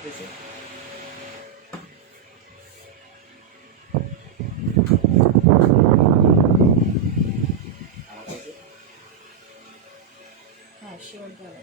হ্যাঁ শিওর বলে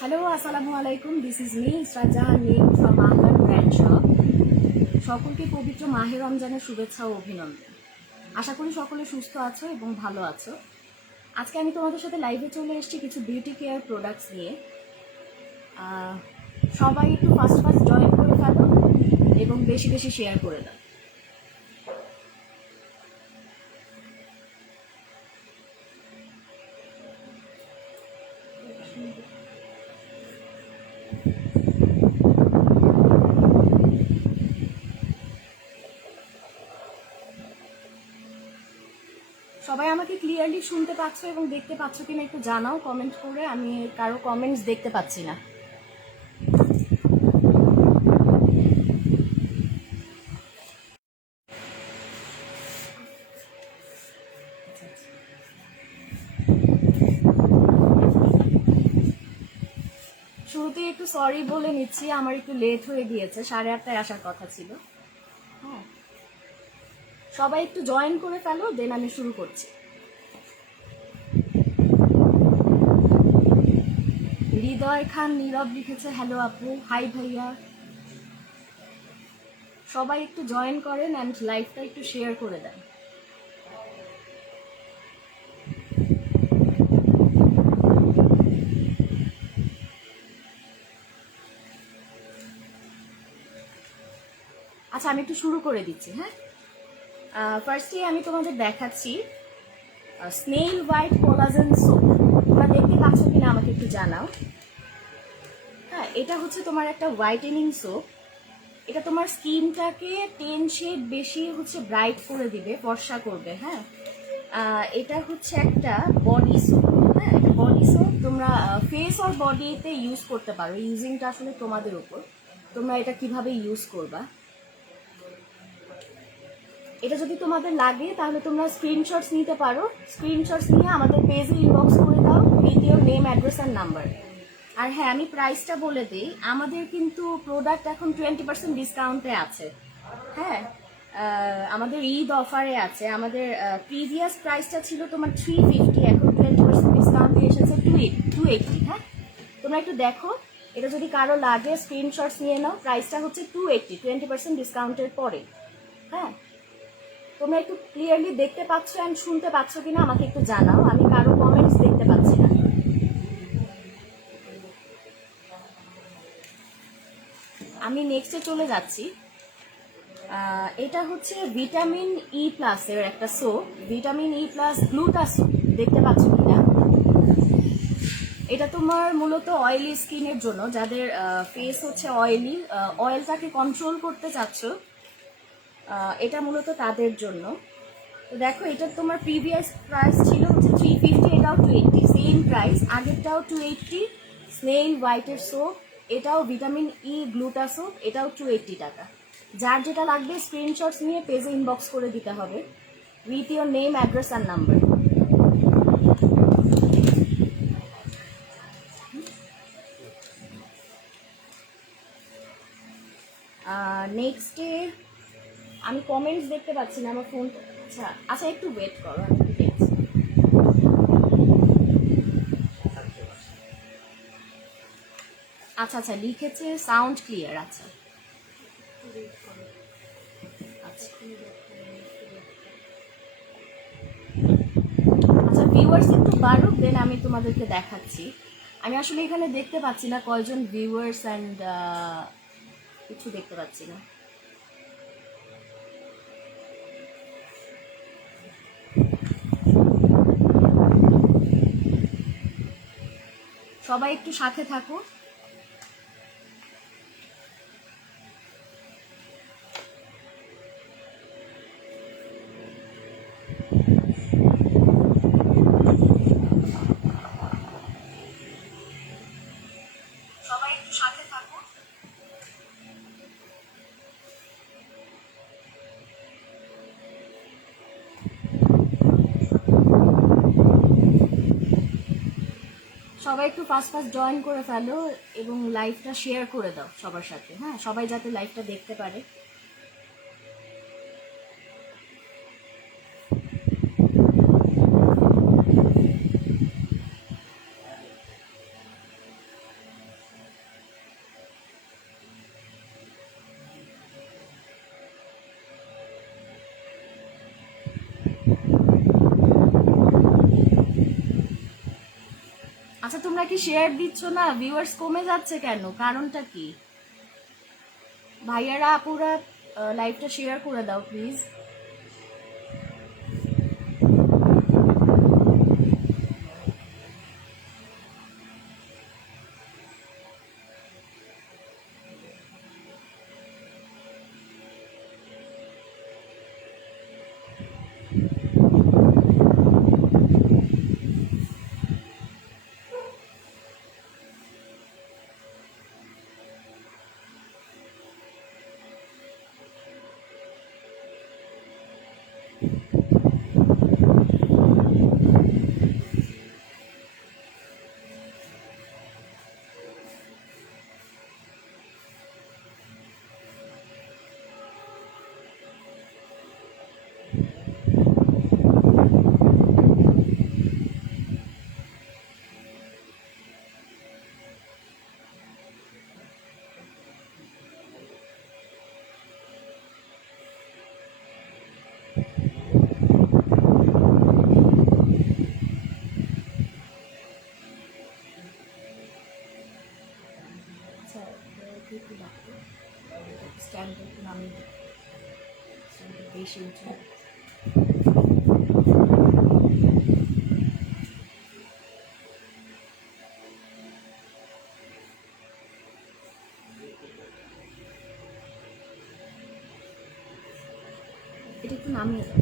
হ্যালো আসসালামু আলাইকুম, দিস ইজ মি ইসরাত জাহান নিম ফ্রম আহলান ব্র্যান্ড শপ। সকলকে পবিত্র মাহে রমজানের শুভেচ্ছা ও অভিনন্দন। আশা করি সকলে সুস্থ আছো এবং ভালো আছো। আজকে আমি তোমাদের সাথে লাইভে চলে এসেছি কিছু বিউটি কেয়ার প্রোডাক্টস নিয়ে। সবাই একটু ফার্স্ট জয়েন করে ফেলো এবং বেশি বেশি শেয়ার করে দাও। সবাই আমাকে ক্লিয়ারলি শুনতে পাচ্ছ এবং দেখতে পাচ্ছ কিনা একটু জানাও কমেন্ট করে। আমি কারো কমেন্টস দেখতে পাচ্ছি না। শুরুতে একটু সরি বলে নিচ্ছি, আমার একটু লেট হয়ে গিয়েছে, 8:30টায় আসার কথা ছিল। হ্যাঁ, সবাই একটু জয়েন করে ফেলো, দেন আমি শুরু করছি। হৃদয় খান নীরব লিখেছে হ্যালো আপু, হাই ভাইয়া। সবাই একটু জয়েন করেন অ্যান্ড লাইভটা একটু শেয়ার করে দেন। আচ্ছা, আমি একটু শুরু করে দিচ্ছি। হ্যাঁ, ফার্স্টে আমি তোমাদের দেখাচ্ছি স্নেইল হোয়াইট কোলাজেন সোপ। তোমরা দেখতে পাচ্ছ কিনা আমাকে একটু জানাও। হ্যাঁ, এটা হচ্ছে তোমার একটা হোয়াইটেনিং সোপ। এটা তোমার স্কিনটাকে 10 শেড বেশি ব্রাইট করে দিবে, ফর্সা করবে। হ্যাঁ, এটা হচ্ছে একটা বডি সোপ। হ্যাঁ, এটা বডি সোপ, তোমরা ফেস আর বডিতে ইউজ করতে পারো। ইউজিংটা আসলে তোমাদের উপর, তোমরা এটা কিভাবে ইউজ করবা। এটা যদি তোমাদের লাগে তাহলে তোমরা স্ক্রিনশটস নিতে পারো। স্ক্রিনশটস নিয়ে আমাদের পেজে ইনবক্স করে দাও with your name, address and number. আর হ্যাঁ, আমি প্রাইসটা বলে দিই, আমাদের কিন্তু প্রোডাক্ট এখন 20% ডিসকাউন্টে আছে। হ্যাঁ, আমাদের ঈদ অফারে আছে। আমাদের প্রিভিয়াস প্রাইসটা ছিল তোমার 350, এখন 20% ডিসকাউন্টে এসেছে 280। হ্যাঁ, তোমরা একটু দেখো, এটা যদি কারো লাগে স্ক্রিনশটস নিয়ে নাও। প্রাইসটা হচ্ছে 280, 20% ডিসকাউন্টের পরে। হ্যাঁ, তোমরা একটু ক্লিয়ারলি দেখতে পাচ্ছ অ্যান্ড শুনতে পাচ্ছ কিনা আমাকে একটু জানাও। আমি কারো কমেন্টস দেখতে পাচ্ছি না। আমি নেক্সটে চলে যাচ্ছি। এটা হচ্ছে ভিটামিন ই প্লাসের একটা soap, vitamin E plus গ্লুটা soap. দেখতে পাচ্ছ কিনা? এটা তোমার মূলত অয়েলি স্কিনের জন্য, যাদের ফেস অয়েলি, অয়েলটাকে কন্ট্রোল করতে চাচ্ছ, এটা মূলত তাদের জন্য। তো দেখো, এটা তোমার প্রিভিয়াস প্রাইস ছিল 350, এটাও 280, সেম প্রাইস। আগেরটাও 280 স্নেইল হোয়াইটের সোপ, এটাও ভিটামিন ই গ্লুটা সোপ, এটাও 280 টাকা। যার যেটা লাগবে স্ক্রিনশটস নিয়ে পেজে ইনবক্স করে দিতে হবে with your name, address and number. নেক্সটে আমি কমেন্টস দেখতে পাচ্ছি না, আমার ফোন। আচ্ছা আচ্ছা, একটু ওয়েট করো, আমি একটু দেখছি। আচ্ছা আচ্ছা, লিখেছে সাউন্ড ক্লিয়ার। আচ্ছা আচ্ছা, ভিউয়ার্স একটু বাড়ুক, দেন আমি তোমাদেরকে দেখাচ্ছি। আমি আসলে এখানে দেখতে পাচ্ছি না কয়জন ভিউয়ার্স অ্যান্ড কিছু দেখতে পাচ্ছি না। সবাই একটু সাথে থাকো। সবাই একটু সাথে থাকো। সবাই একটু ফাস্ট ফাস্ট জয়েন করে ফেলো এবং লাইভটা শেয়ার করে দাও সবার সাথে, হ্যাঁ, সবাই যাতে লাইভটা দেখতে পারে। আচ্ছা, তোমরা কি শেয়ার দিচ্ছ না? ভিউয়ার্স কমে যাচ্ছে কেন? কারণটা কি? ভাইয়ারা আপুরা লাইভটা শেয়ার করে দাও প্লিজ। স্ট্যান্ডার্ড নামে বেশি উঁচু। এটা একটু নামিয়ে দাও।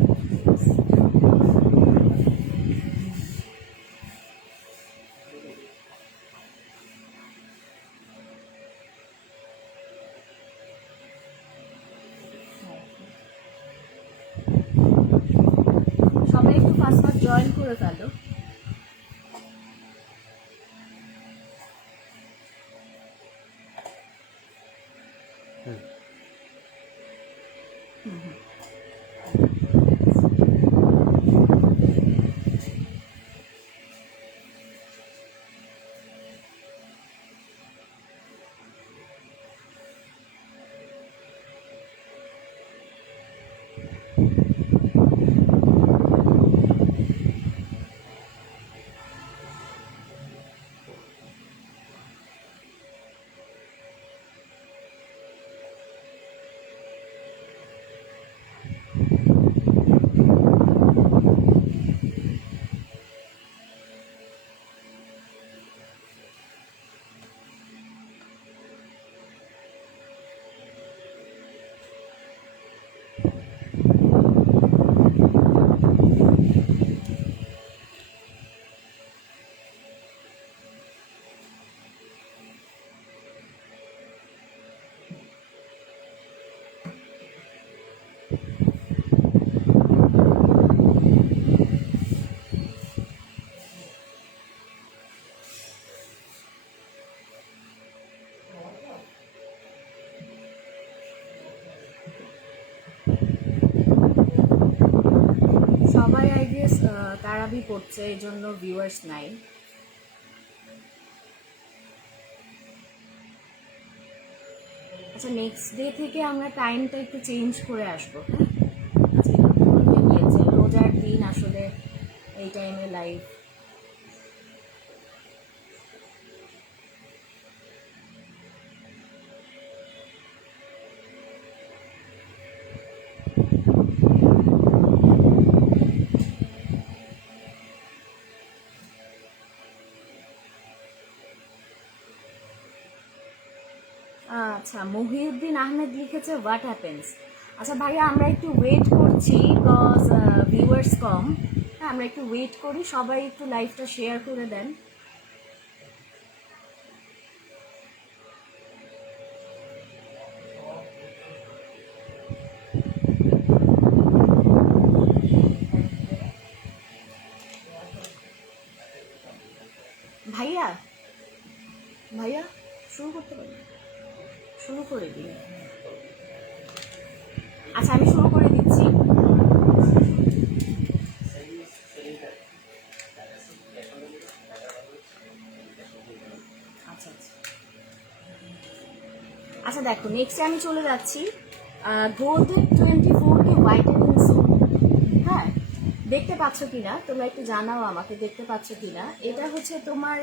সবাই একটু ফাস্ট ফাস্ট জয়েন করে ফেলো। সবাই আই গেস তারাবি পড়ছে, এই জন্য ভিউয়ার্স নাই। আচ্ছা, নেক্সট ডে থেকে আমরা টাইমটা একটু চেঞ্জ করে আসবো, হ্যাঁ? আজকে গিয়েছে রোজার দিন, আসলে এই টাইমে লাইভ আচ্ছা, মহিউদ্দিন আহমেদ লিখেছে হোয়াট হ্যাপেন্স। আচ্ছা ভাইয়া, আমরা একটু ওয়েট করছি বিকজ ভিউয়ার্স কম। হ্যাঁ, আমরা একটু ওয়েট করি, সবাই একটু লাইভটা শেয়ার করে দেন। ভাইয়া ভাইয়া শুরু করতে পারি? শুরু করে দিই। আচ্ছা, আমি শুরু করে দিচ্ছি। আচ্ছা আচ্ছা আচ্ছা, দেখো নেক্সটে আমি চলে যাচ্ছি গোল্ডেন 24K হোয়াইটেনিং সোপ। হ্যাঁ, দেখতে পাচ্ছ কিনা তোমরা একটু জানাও আমাকে, দেখতে পাচ্ছ কিনা। এটা হচ্ছে তোমার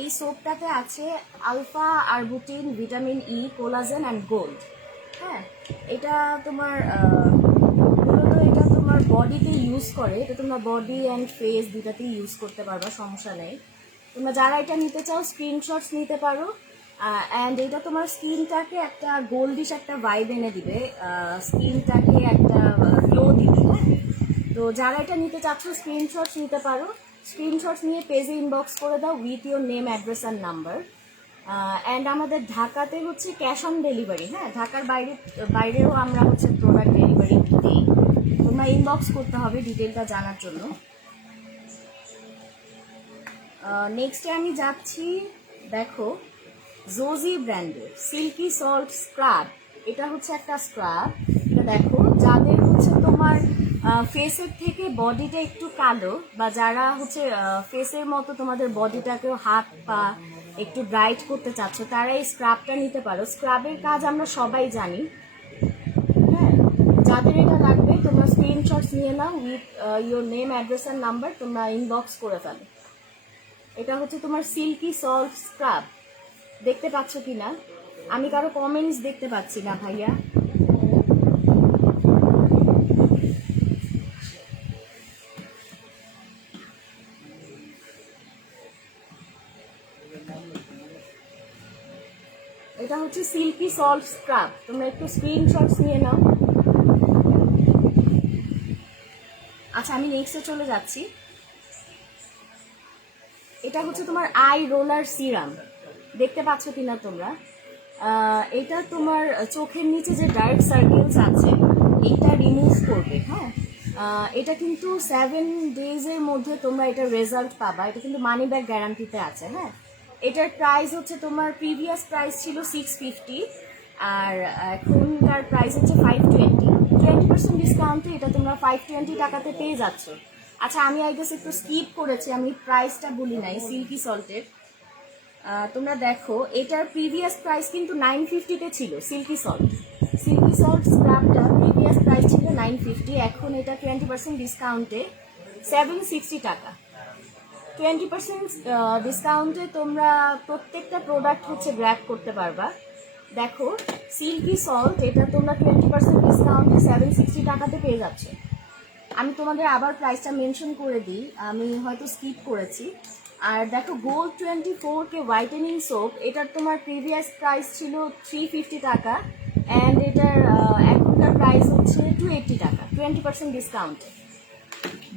এই সোপটাতে আছে alpha arbutin, vitamin E, collagen and gold. হ্যাঁ, এটা তোমার মূলত এটা তোমার বডিতে ইউজ করে, এটা তোমরা বডি অ্যান্ড ফেস দুটাতেই ইউজ করতে পারবা, সমস্যা নেই। তোমরা যারা এটা নিতে চাও স্ক্রিনশটস নিতে পারো। অ্যান্ড এটা তোমার স্কিনটাকে একটা গোল্ডিশ একটা ভাইব এনে দিবে, স্কিনটাকে একটা গ্লো দিবে। হ্যাঁ, তো যারা এটা নিতে চাচ্ছ স্ক্রিনশটস নিতে পারো। স্ক্রিনশটস নিয়ে পেজে ইনবক্স করে দাও with your name, address and number. And আমাদের ঢাকাতে হচ্ছে ক্যাশ অন ডেলিভারি। হ্যাঁ, ঢাকার বাইরেও আমরা হচ্ছে প্রোডাক্ট ডেলিভারি দিই। তোমরা ইনবক্স করতে হবে ডিটেলটা জানার জন্য। নেক্সটে আমি যাচ্ছি, দেখো জোজি ব্র্যান্ডের সিল্কি সল্ট স্ক্রাব। এটা হচ্ছে একটা স্ক্রাব। এটা দেখো, যাদের হচ্ছে তোমার ফেসের থেকে বডিটা একটু কালো, বা যারা হচ্ছে ফেসের মতো তোমাদের বডিটাকেও হাত পা একটু ব্রাইট করতে চাচ্ছ, তারা এই স্ক্রাবটা নিতে পারো। স্ক্রাবের কাজ আমরা সবাই জানি। হ্যাঁ, যাদের এটা লাগবে তোমরা স্ক্রিনশটস নিয়ে নাও with your name, address and number, তোমরা ইনবক্স করে ফেলো। এটা হচ্ছে তোমার সিল্কি সল্ট স্ক্রাব। দেখতে পাচ্ছ কি না? আমি কারো কমেন্টস দেখতে পাচ্ছি না ভাইয়া। এটা হচ্ছে সিল্কি সল্ট স্ক্রাব, তোমরা একটু স্ক্রিনশটস নিয়ে নাও। আচ্ছা, আমি নেক্সটে চলে যাচ্ছি। এটা হচ্ছে তোমার আই রোলার সিরাম। দেখতে পাচ্ছ কিনা তোমরা? এটা তোমার চোখের নিচে যে ডার্ক সার্কেলস আছে এটা রিমুভ করবে। হ্যাঁ, এটা কিন্তু 7 ডেজের মধ্যে তোমরা এটার রেজাল্ট পাবা। এটা কিন্তু মানি ব্যাক গ্যারান্টিতে আছে। হ্যাঁ, এটার প্রাইস হচ্ছে তোমার প্রিভিয়াস প্রাইস ছিল 650, আর এখনকার প্রাইস হচ্ছে 520। 20% ডিসকাউন্টে এটা তোমরা 520 টাকাতে পেয়ে যাচ্ছ। আচ্ছা, আমি আই গেস একটু স্কিপ করেছি, আমি প্রাইসটা বলি নাই সিল্কি সল্টের। তোমরা দেখো, এটার প্রিভিয়াস প্রাইস কিন্তু 950-তে ছিল। সিল্কি সল্ট স্ক্রাবটা প্রিভিয়াস প্রাইস ছিল 950, এখন এটা 20% ডিসকাউন্টে 760 টাকা। 20% ডিসকাউন্টে তোমরা প্রত্যেকটা প্রোডাক্ট হচ্ছে গ্র্যাব করতে পারবা। দেখো, সিল্কি সল্ট এটা তোমরা 20% ডিসকাউন্টে 760 টাকাতে পেয়ে যাচ্ছে। আমি তোমাদের আবার প্রাইসটা মেনশন করে দিই, আমি হয়তো স্কিপ করেছি। আর দেখো, গোল্ড 24K হোয়াইটেনিং সোপ, এটার তোমার প্রিভিয়াস প্রাইস ছিল 350 টাকা, অ্যান্ড এটার এখনকার প্রাইস হচ্ছে 280 টাকা 20% ডিসকাউন্টে।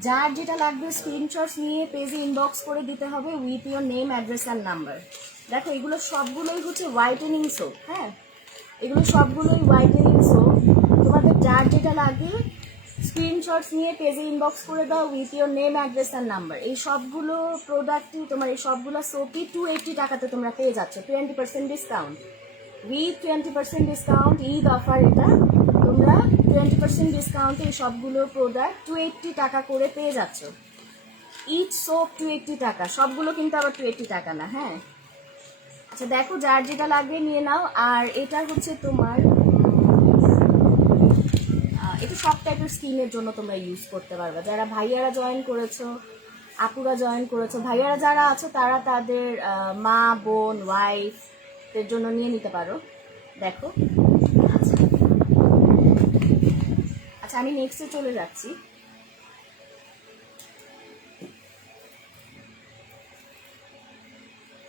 যার যেটা লাগবে স্ক্রিনশটস নিয়ে পেজে ইনবক্স করে দিতে হবে with your name, address and number. দেখো, এগুলো সবগুলোই হচ্ছে হোয়াইটেনিং সোপ। হ্যাঁ, এগুলো সবগুলোই হোয়াইটেনিং সোপ। তোমাদের যার যেটা লাগে স্ক্রিনশটস নিয়ে পেজে ইনবক্স করে দাও with your name, address and number. এই সবগুলো প্রোডাক্টই তোমার, এই সবগুলো সোপই 280 টাকাতে তোমরা পেয়ে যাচ্ছ 20% discount. With 20% discount, Eid offer এটা। তোমরা 20% ডিসকাউন্টে এই সবগুলো প্রোডাক্ট 280 টাকা করে পেয়ে যাচ্ছ। ইচ সোপ 280 টাকা, সবগুলো কিন্তু আবার 280 টাকা না। হ্যাঁ, আচ্ছা দেখো, যার যেটা লাগবে নিয়ে নাও। আর এটা হচ্ছে তোমার এটা সব টাইপের স্কিনের জন্য তোমরা ইউজ করতে পারবে। যারা ভাইয়ারা জয়েন করেছো, আপুরা জয়েন করেছো, ভাইয়ারা যারা আছো তারা তাদের মা, বোন, ওয়াইফদের জন্য নিয়ে নিতে পারো। দেখো, আচ্ছা আচ্ছা আমি নেক্সটে চলে যাচ্ছি।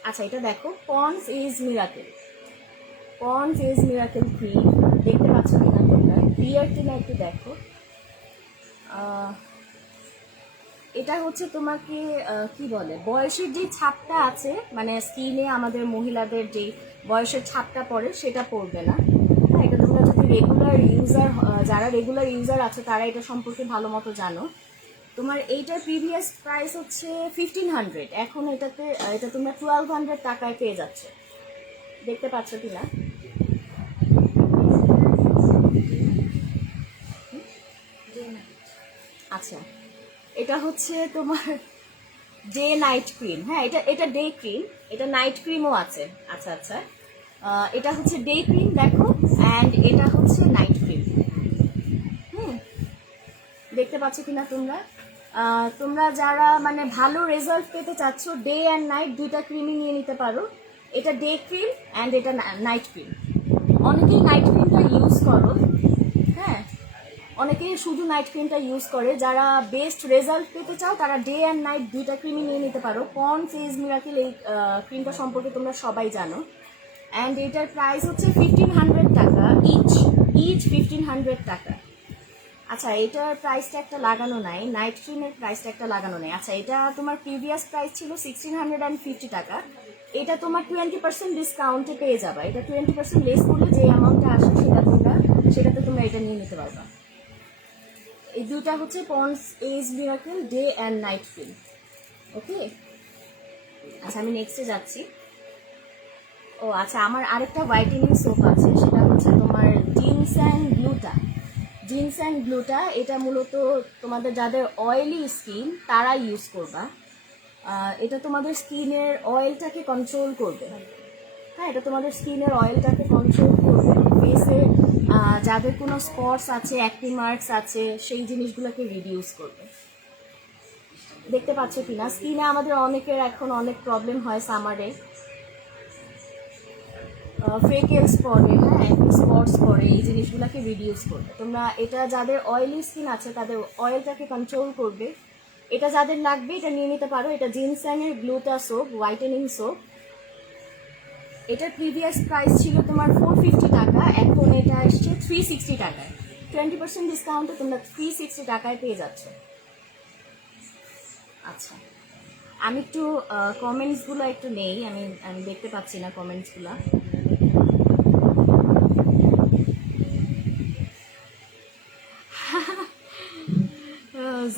আচ্ছা এটা দেখো, Pond's age miracle, Pond's age miracle cream, দেখতে পাচ্ছ কিনা তোমরা, ক্লিয়ার কিনা একটু দেখো। এটা হচ্ছে তোমাকে কি বলে, বয়সের যে ছাপটা আছে, মানে স্কিনে আমাদের মহিলাদের যে বয়সের ছাপটা পড়ে সেটা পড়বে না। হ্যাঁ, এটা তোমরা যদি রেগুলার ইউজার, যারা রেগুলার ইউজার আছে তারা এটা সম্পর্কে ভালো মতো জানো। তোমার এইটার প্রিভিয়াস প্রাইস হচ্ছে 1500, এখন এটা তোমরা 1200 টাকায় পেয়ে যাচ্ছে, দেখতে পাচ্ছ কি না? আচ্ছা এটা হচ্ছে তোমার ডে নাইট ক্রিম। হ্যাঁ, এটা ডে ক্রিম, এটা নাইট ক্রিমও আছে। আচ্ছা আচ্ছা, এটা হচ্ছে ডে ক্রিম দেখো, অ্যান্ড এটা হচ্ছে নাইট ক্রিম। দেখতে পাচ্ছ কিনা তোমরা? তোমরা যারা মানে ভালো রেজাল্ট পেতে চাচ্ছ, ডে অ্যান্ড নাইট দুইটা ক্রিমই নিয়ে নিতে পারো। এটা ডে ক্রিম অ্যান্ড এটা নাইট ক্রিম। অনেকেই নাইট ক্রিমটা ইউজ করো, হ্যাঁ, অনেকেই শুধু নাইট ক্রিমটা ইউজ করে। যারা বেস্ট রেজাল্ট পেতে চাও তারা ডে অ্যান্ড নাইট দুইটা ক্রিমই নিয়ে নিতে পারো। পন্ডস এজ মিরাকেল এই ক্রিমটা সম্পর্কে তোমরা সবাই জানো, অ্যান্ড এটার প্রাইস হচ্ছে 1500 টাকা ইচ 1500 টাকা। আচ্ছা এটার প্রাইসটা একটা লাগানো নাই, নাইট ক্রিমের প্রাইসটা একটা লাগানো নাই। আচ্ছা এটা তোমার প্রিভিয়াস প্রাইস ছিল 1650 টাকা, এটা তোমার 20% ডিসকাউন্টে পেয়ে যাবে। এটা 20% লেস করলে যে অ্যামাউন্টটা আসে সেটাতে তোমরা এটা নিয়ে নিতে পারবা। এই দুইটা হচ্ছে Pond's age miracle day and night cream. Okay, আচ্ছা আমি নেক্সটে যাচ্ছি। ও আচ্ছা, আমার আরেকটা হোয়াইটেনিং সোপ আছে, সেটা হচ্ছে তোমার জিনস্যাং গ্লুটা। জিনস্যাং গ্লুটা এটা মূলত তোমাদের যাদের অয়েলি স্কিন তারা ইউজ করবা। এটা তোমাদের স্কিনের অয়েলটাকে কন্ট্রোল করবে। হ্যাঁ, এটা তোমাদের স্কিনের অয়েলটাকে কন্ট্রোল করবে। ফেসে যাদের কোনো স্পটস আছে, অ্যাক্নি মার্কস আছে, সেই জিনিসগুলোকে রিডিউস করবে। দেখতে পাচ্ছ কিনা? স্কিনে আমাদের অনেকের এখন অনেক প্রবলেম হয় সামারে, ফ্রেকেলস পড়ে, হ্যাঁ স্পটস পড়ে, এই জিনিসগুলোকে রিডিউস করবে। তোমরা এটা যাদের অয়েলি স্কিন আছে তাদের অয়েলটাকে কন্ট্রোল করবে। এটা যাদের লাগবে এটা নিয়ে নিতে পারো। এটা জিনস্যাংয়ের গ্লুটা সোপ, হোয়াইটেনিং সোপ। এটার প্রিভিয়াস প্রাইস ছিল তোমার 450 টাকা, এখন এটা এসছে 360 টাকায়। 20% ডিসকাউন্টে তোমরা 360 টাকায় পেয়ে যাচ্ছ। আচ্ছা আমি একটু কমেন্টসগুলো একটু নেই, আমি দেখতে পাচ্ছি না কমেন্টসগুলো।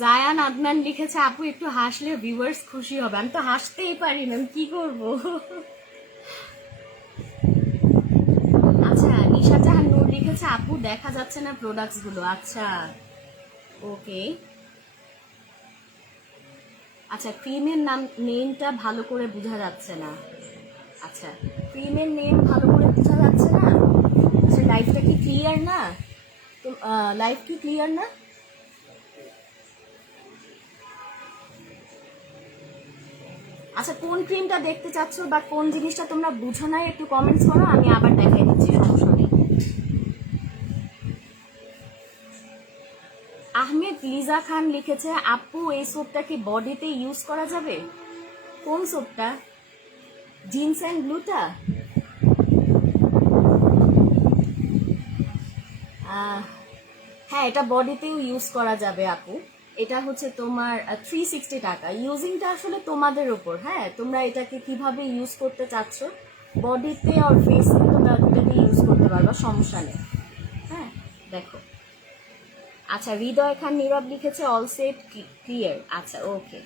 জায়ান আদনান লিখেছে, আপু একটু হাসলে ভিউয়ার্স খুশি হবে। আমি তো হাসতেই পারি না, আমি কি করবো? আচ্ছা নিশা জাহান নূর লিখেছে, আপু দেখা যাচ্ছে না প্রোডাক্টসগুলো। আচ্ছা ওকে, আচ্ছা ক্রিমের নেমটা ভালো করে বোঝা যাচ্ছে না। আচ্ছা ক্রিমের নেম ভালো করে বোঝা যাচ্ছে না। আচ্ছা লাইফটা কি ক্লিয়ার না? তো লাইফ কি ক্লিয়ার না? আচ্ছা কোন ক্রিমটা দেখতে চাচ্ছ বা কোন জিনিসটা তোমরা বুঝো নাই একটু কমেন্টস করো, আমি আবার দেখাই দিচ্ছি, সমস্যা নেই। আহমেদ লিজা খান লিখেছে, আপু এই সোপটা কি বডিতে ইউজ করা যাবে? কোন সোপটা? জিনস্যাং গ্লুটা? হ্যাঁ এটা বডিতেও ইউজ করা যাবে আপু। এটা হচ্ছে তোমার 360 টাকা। ইউজিংটা আসলে তোমাদের উপর, হ্যাঁ তোমরা এটাকে কিভাবে ইউজ করতে চাচ্ছ, বডিতে আর ফেসে তোমরা এটাকে ইউজ করতে পারবা, সমস্যা নেই। হ্যাঁ দেখো, আচ্ছা হৃদয় খান নীরব লিখেছে, অল সেট ক্লিয়ার। আচ্ছা ওকে।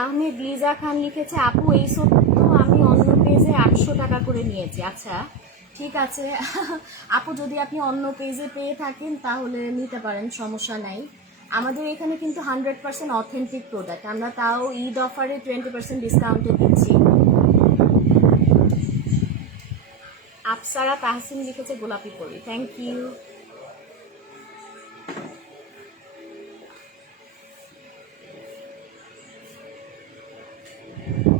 আহমেদ লিজা খান লিখেছে, আপু এই সব তো আমি অন্য পেজে 800 টাকা করে নিয়েছি। আচ্ছা ঠিক আছে আপু, যদি আপনি অন্য পেজে পেয়ে থাকেন তাহলে নিতে পারেন, সমস্যা নাই। আমাদের এখানে কিন্তু 100% অথেন্টিক প্রোডাক্ট, আমরা তাও ঈদ অফারে 20% ডিসকাউন্টে দিচ্ছি। আপসারা তাহসিন লিখেছে, গোলাপি পরি, থ্যাংক ইউ।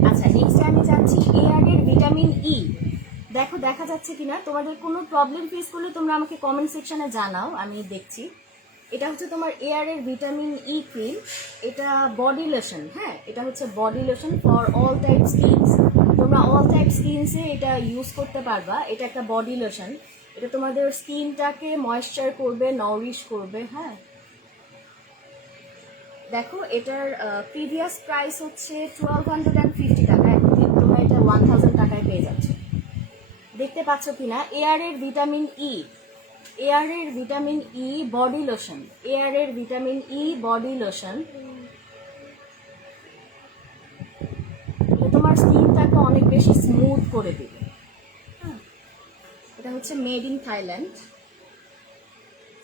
আচ্ছা নেক্সট আমি যাচ্ছি এয়ারের ভিটামিন ই। দেখো দেখা যাচ্ছে কিনা, তোমাদের কোনো প্রবলেম ফেস করলে তোমরা আমাকে কমেন্ট সেকশনে জানাও, আমি দেখছি। এটা হচ্ছে তোমার এয়ার এর ভিটামিন ই ক্রিম, এটা বডি লোশন। হ্যাঁ, এটা হচ্ছে body lotion for all type skins. তোমরা অল টাইপ স্কিনসে এটা ইউজ করতে পারবা। এটা একটা বডি লোশন, এটা তোমাদের স্কিনটাকে ময়েশ্চার করবে, নারিশ করবে। হ্যাঁ, দেখো এটার প্রিভিয়াস প্রাইস হচ্ছে 1250 টাকা, এখন তোমরা এটা 1000 টাকায় পেয়ে যাচ্ছে। দেখতে পাচ্ছ কিনা, এয়ার এর ভিটামিন ই, এয়ার এর vitamin E body lotion, air এর ভিটামিন ই বডি লোশন। এটা তোমার স্কিনটাকে অনেক বেশি স্মুথ করে দিবে। এটা হচ্ছে মেড ইন থাইল্যান্ড।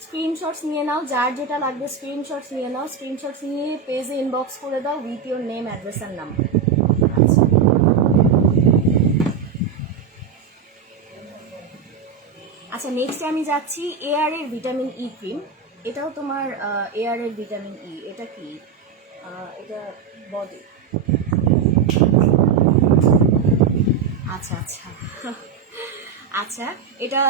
স্ক্রিনশটস নিয়ে নাও, যার যেটা লাগবে স্ক্রিনশটস নিয়ে নাও। স্ক্রিনশটস নিয়ে পেজে ইনবক্স করে দাও with your name, address and number. আচ্ছা, নেক্সট আমি যাচ্ছি এয়ার এর ভিটামিন ই ক্রিম। এটাও তোমার এয়ার এর ভিটামিন ই। এটা কি, এটা বডি। আচ্ছা আচ্ছা আচ্ছা, এটা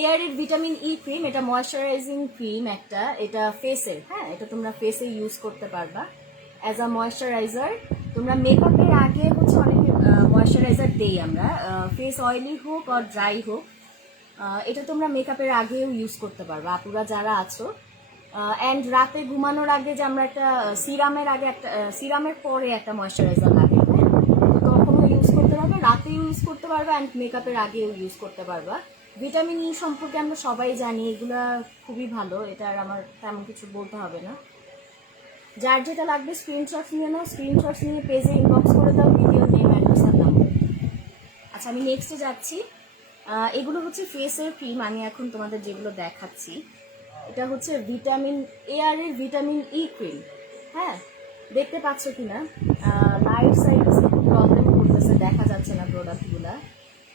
এয়ার এর ভিটামিন ই ক্রিম, এটা ময়শ্চারাইজিং ক্রিম একটা, এটা ফেসের। হ্যাঁ, এটা তোমরা ফেসে ইউজ করতে পারবা অ্যাজ আ ময়শ্চারাইজার। তোমরা মেকআপের আগে হচ্ছে অনেকে ময়শ্চারাইজার দেই আমরা, ফেস অয়েলি হোক আর ড্রাই হোক। এটা তোমরা মেকআপের আগেও ইউজ করতে পারবা, আপুরা যারা আছো। অ্যান্ড রাতে ঘুমানোর আগে যে আমরা একটা সিরামের আগে একটা সিরামের পরে একটা ময়শ্চারাইজার লাগে, হ্যাঁ, তো তখনও ইউজ করতে পারবা, রাতে ইউজ করতে পারবা, অ্যান্ড মেকআপের আগেও ইউজ করতে পারবা। ভিটামিন ই সম্পর্কে আমরা সবাই জানি, এগুলা খুবই ভালো, এটা আর আমার তেমন কিছু বলতে হবে না। যার যেটা লাগবে স্ক্রিনশটস নিয়ে নাও, স্ক্রিনশটস নিয়ে পেজে ইনবক্স করে দাও ভিডিও নেম, অ্যাড্রেস আর নাম্বার। আচ্ছা, আমি নেক্সটে যাচ্ছি। এগুলো হচ্ছে ফেসের ক্রিম, আমি এখন তোমাদের যেগুলো দেখাচ্ছি। এটা হচ্ছে ভিটামিন এয়ার এর ভিটামিন ই ক্রিম। হ্যাঁ, দেখতে পাচ্ছ কিনা, লাইট সাইডে প্রবলেম করতেছে, দেখা যাচ্ছে না প্রোডাক্টগুলো।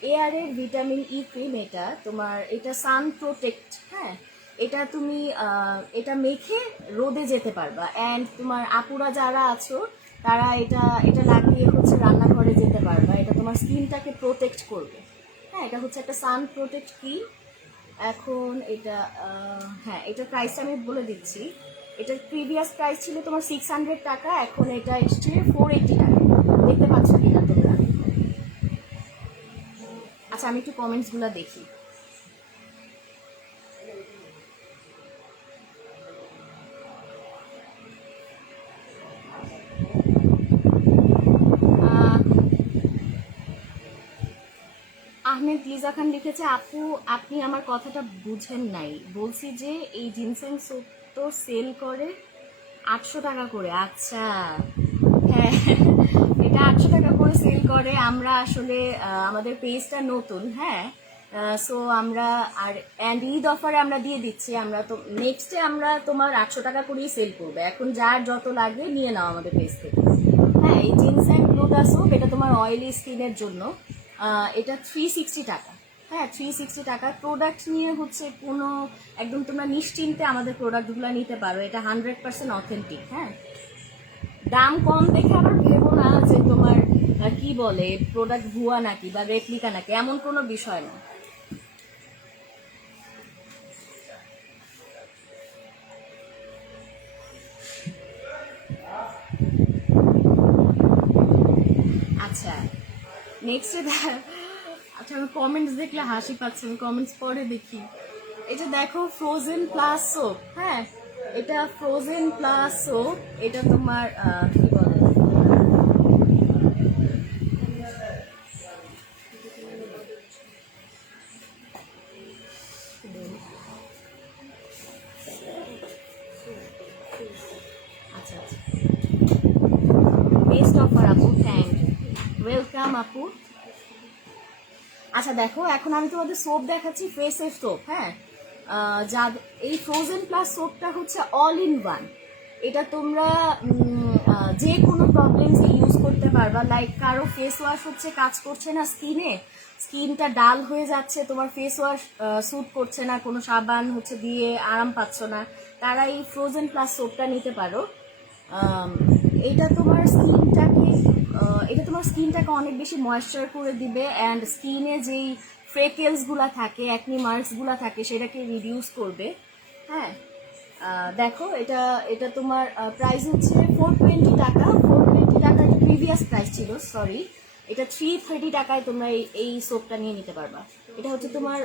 এয়ার এর ভিটামিন ই ক্রিম, এটা তোমার, এটা সান প্রোটেক্ট। হ্যাঁ, এটা তুমি এটা মেখে রোদে যেতে পারবা, অ্যান্ড তোমার আপুরা যারা আছো তারা এটা এটা লাগিয়ে হচ্ছে রান্নাঘরে যেতে পারবা। এটা তোমার স্কিনটাকে প্রোটেক্ট করবে। হ্যাঁ, এটা হচ্ছে একটা সান প্রোটেক্ট ক্রিম। এখন এটা হ্যাঁ, এটার প্রাইসটা আমি বলে দিচ্ছি। এটার প্রিভিয়াস প্রাইস ছিল তোমার 600 টাকা, এখন এটা এসছে 480 টাকা। দেখতে পাচ্ছ কিনা তোমরা? আচ্ছা, আমি একটু কমেন্টসগুলো দেখি। আহমেদ লিজা খান লিখেছে, আপু আপনি আমার কথাটা বুঝেন নাই, বলছি যে এই জিনসেং স্যুপ তো সেল করে 800 টাকা করে। আচ্ছা, হ্যাঁ, এটা 800 টাকা করে সেল করে। আমরা আসলে আমাদের পেজটা নতুন, হ্যাঁ, সো আমরা আর অ্যান্ড ঈদ অফারে আমরা দিয়ে দিচ্ছি। আমরা তো নেক্সটে আমরা তোমার 800 টাকা করেই সেল করবো। এখন যার যত লাগে নিয়ে নাও আমাদের পেজ থেকে। হ্যাঁ, এই জিনসেং গ্লুটা স্যুপ, এটা তোমার অয়েলি স্কিনের জন্য। এটা 360 টাকা। হ্যাঁ, 360 টাকা। প্রোডাক্ট নিয়ে হচ্ছে কোনো একদম তোমরা নিশ্চিন্তে আমাদের প্রোডাক্টগুলো নিতে পারো, এটা 100% অথেন্টিক। হ্যাঁ, দাম কম দেখে আবার ভেবো না যে তোমার কি বলে প্রোডাক্ট ভুয়া নাকি বা রেপ্লিকা নাকি, এমন কোনো বিষয় না। আচ্ছা, নেক্সটে আচ্ছা, আমি কমেন্টস দেখলে হাসি পাচ্ছে, আমি কমেন্টস পরে দেখি। এটা দেখো ফ্রোজেন প্লাস সোপ। হ্যাঁ, এটা ফ্রোজেন প্লাস সোপ, এটা তোমার কি বলে, আচ্ছা আচ্ছা, বেস্ট অফার আপু, থ্যাংক ইউ, ওয়েলকাম আপু। আচ্ছা দেখো, এখন আমি তোমাদের সোপ দেখাচ্ছি, ফেসের সোপ। হ্যাঁ, যা এই ফ্রোজেন প্লাস সোপটা হচ্ছে অল ইন ওয়ান। এটা তোমরা যে কোনো প্রবলেমসে ইউজ করতে পারবা। লাইক কারো ফেস ওয়াশ হচ্ছে কাজ করছে না স্কিনে, স্কিনটা ডাল হয়ে যাচ্ছে, তোমার ফেস ওয়াশ স্যুট করছে না, কোনো সাবান হচ্ছে দিয়ে আরাম পাচ্ছ না, তারা এই ফ্রোজেন প্লাস সোপটা নিতে পারো। এটা তোমার স্কিনটাকে অনেক বেশি ময়েশ্চার করে দিবে, অ্যান্ড স্কিনে যেই ফ্রেকেলসগুলো থাকে, অ্যাকনি মার্কসগুলো থাকে, সেটাকে রিডিউস করবে। হ্যাঁ, দেখো এটা এটা তোমার প্রাইস হচ্ছে 420 টাকা। 420 টাকা এটা প্রিভিয়াস প্রাইস ছিল, সরি। এটা 330 টাকায় তোমরা এই সোপটা নিয়ে নিতে পারবা। এটা হচ্ছে তোমার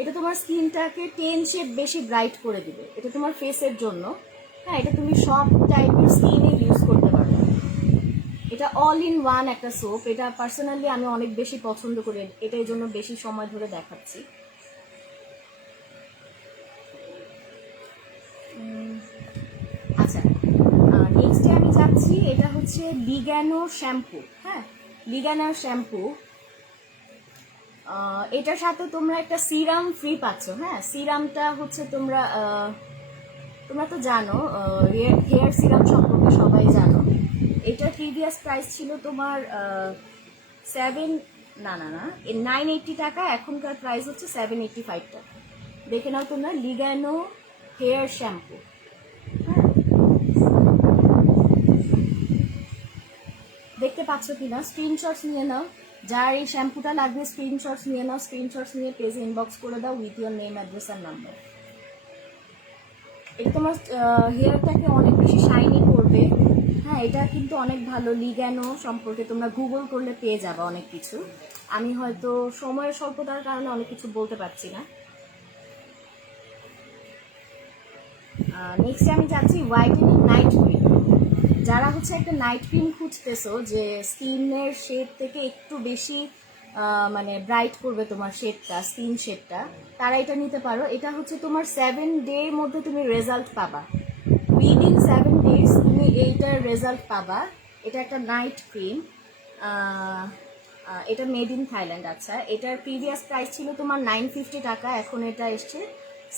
এটা তোমার স্কিনটাকে 10 শেড বেশি ব্রাইট করে দিবে। এটা তোমার ফেসের জন্য। হ্যাঁ, এটা তুমি সব টাইপের স্কিনে ইউজ করতে পারবে। এটা অল ইন ওয়ান একটা সোপ। এটা পার্সোনালি আমি অনেক বেশি পছন্দ করি, এটার জন্য বেশি সময় ধরে দেখাচ্ছি। আচ্ছা, নেক্সটে আমি যাচ্ছি, এটা হচ্ছে লিগ্যানো শ্যাম্পু। হ্যাঁ, লিগ্যানো শ্যাম্পু, এটার সাথে তোমরা একটা সিরাম ফ্রি পাচ্ছ। হ্যাঁ, সিরামটা হচ্ছে তোমরা তো জানো, হেয়ার সিরাম সম্পর্কে সবাই জানো। এটার প্রিভিয়াস প্রাইস ছিল তোমার 980 টাকা, এখনকার প্রাইস হচ্ছে 785 টাকা। দেখে নাও তোমরা, লিগ্যানো হেয়ার শ্যাম্পু। হ্যাঁ, দেখতে পাচ্ছ কিনা? স্ক্রিনশটস নিয়ে নাও, যার এই শ্যাম্পুটা লাগবে স্ক্রিনশটস নিয়ে নাও। স্ক্রিনশটস নিয়ে পেজে ইনবক্স করে দাও উইথ ইয়োর নেম, অ্যাড্রেস আর নাম্বার। এটা তোমার হেয়ারটাকে অনেক বেশি শাইনি করবে। হ্যাঁ, এটা কিন্তু অনেক ভালো। লিগ্যানো সম্পর্কে তোমরা গুগল করলে পেয়ে যাবে অনেক কিছু। আমি হয়তো সময়ের স্বল্পতার কারণে অনেক কিছু বলতে পারছি না। নেক্সটে আমি যাচ্ছি হোয়াইটেনিং নাইট ক্রিম। যারা হচ্ছে একটা নাইট ক্রিম খুঁজতেছো যে স্কিনের শেড থেকে একটু বেশি মানে ব্রাইট করবে তোমার শেডটা, স্কিন শেডটা, তারা এটা নিতে পারো। এটা হচ্ছে তোমার 7 ডের মধ্যে তুমি রেজাল্ট পাবা। উইদিন 7 ডেজ তুমি এইটার রেজাল্ট পাবা। এটা একটা নাইট ক্রিম, এটা মেড ইন থাইল্যান্ড। আচ্ছা, এটার প্রিভিয়াস প্রাইস ছিল তোমার 950 টাকা, এখন এটা এসছে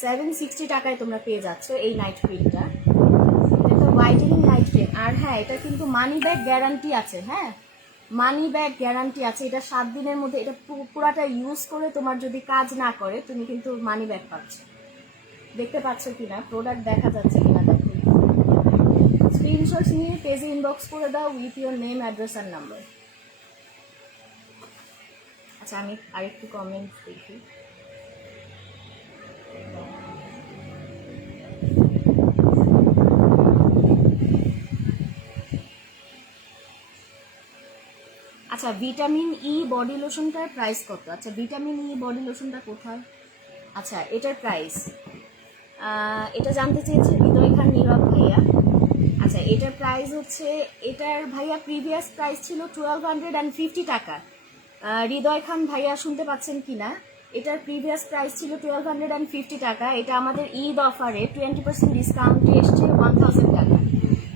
760 টাকায় তোমরা পেয়ে যাচ্ছ এই নাইট ক্রিমটা। এটা হোয়াইটেনিং নাইট ক্রিম। আর হ্যাঁ, এটা কিন্তু মানি ব্যাক গ্যারান্টি আছে। হ্যাঁ, মানি ব্যাক গ্যারান্টি আছে। এটা 7 দিনের মধ্যে, এটা পুরাটা ইউজ করে তোমার যদি কাজ না করে তুমি কিন্তু মানি ব্যাক পাচ্ছ। দেখতে পাচ্ছ কিনা, প্রোডাক্ট দেখা যাচ্ছে কিনা দেখো। স্ক্রিনশটস নিয়ে পেজে ইনবক্স করে দাও উইথ ইয়োর নেম, অ্যাড্রেস আর নাম্বার। আচ্ছা, আমি আরেকটু কমেন্টস দেখি। আচ্ছা, ভিটামিন ই বডি লোশনটার প্রাইস কত? আচ্ছা, ভিটামিন ই বডি লোশনটা কোথায়? আচ্ছা, এটার প্রাইস এটা জানতে চেয়েছে হৃদয় খান নীরব ভাইয়া। আচ্ছা, এটার প্রাইস হচ্ছে, এটার ভাইয়া প্রিভিয়াস প্রাইস ছিল 1250 টাকা। হৃদয় খান ভাইয়া শুনতে পাচ্ছেন কিনা? এটার প্রিভিয়াস প্রাইস ছিল 1250 টাকা। এটা আমাদের ঈদ অফারে 20% ডিসকাউন্টে এসছে 1000 টাকা।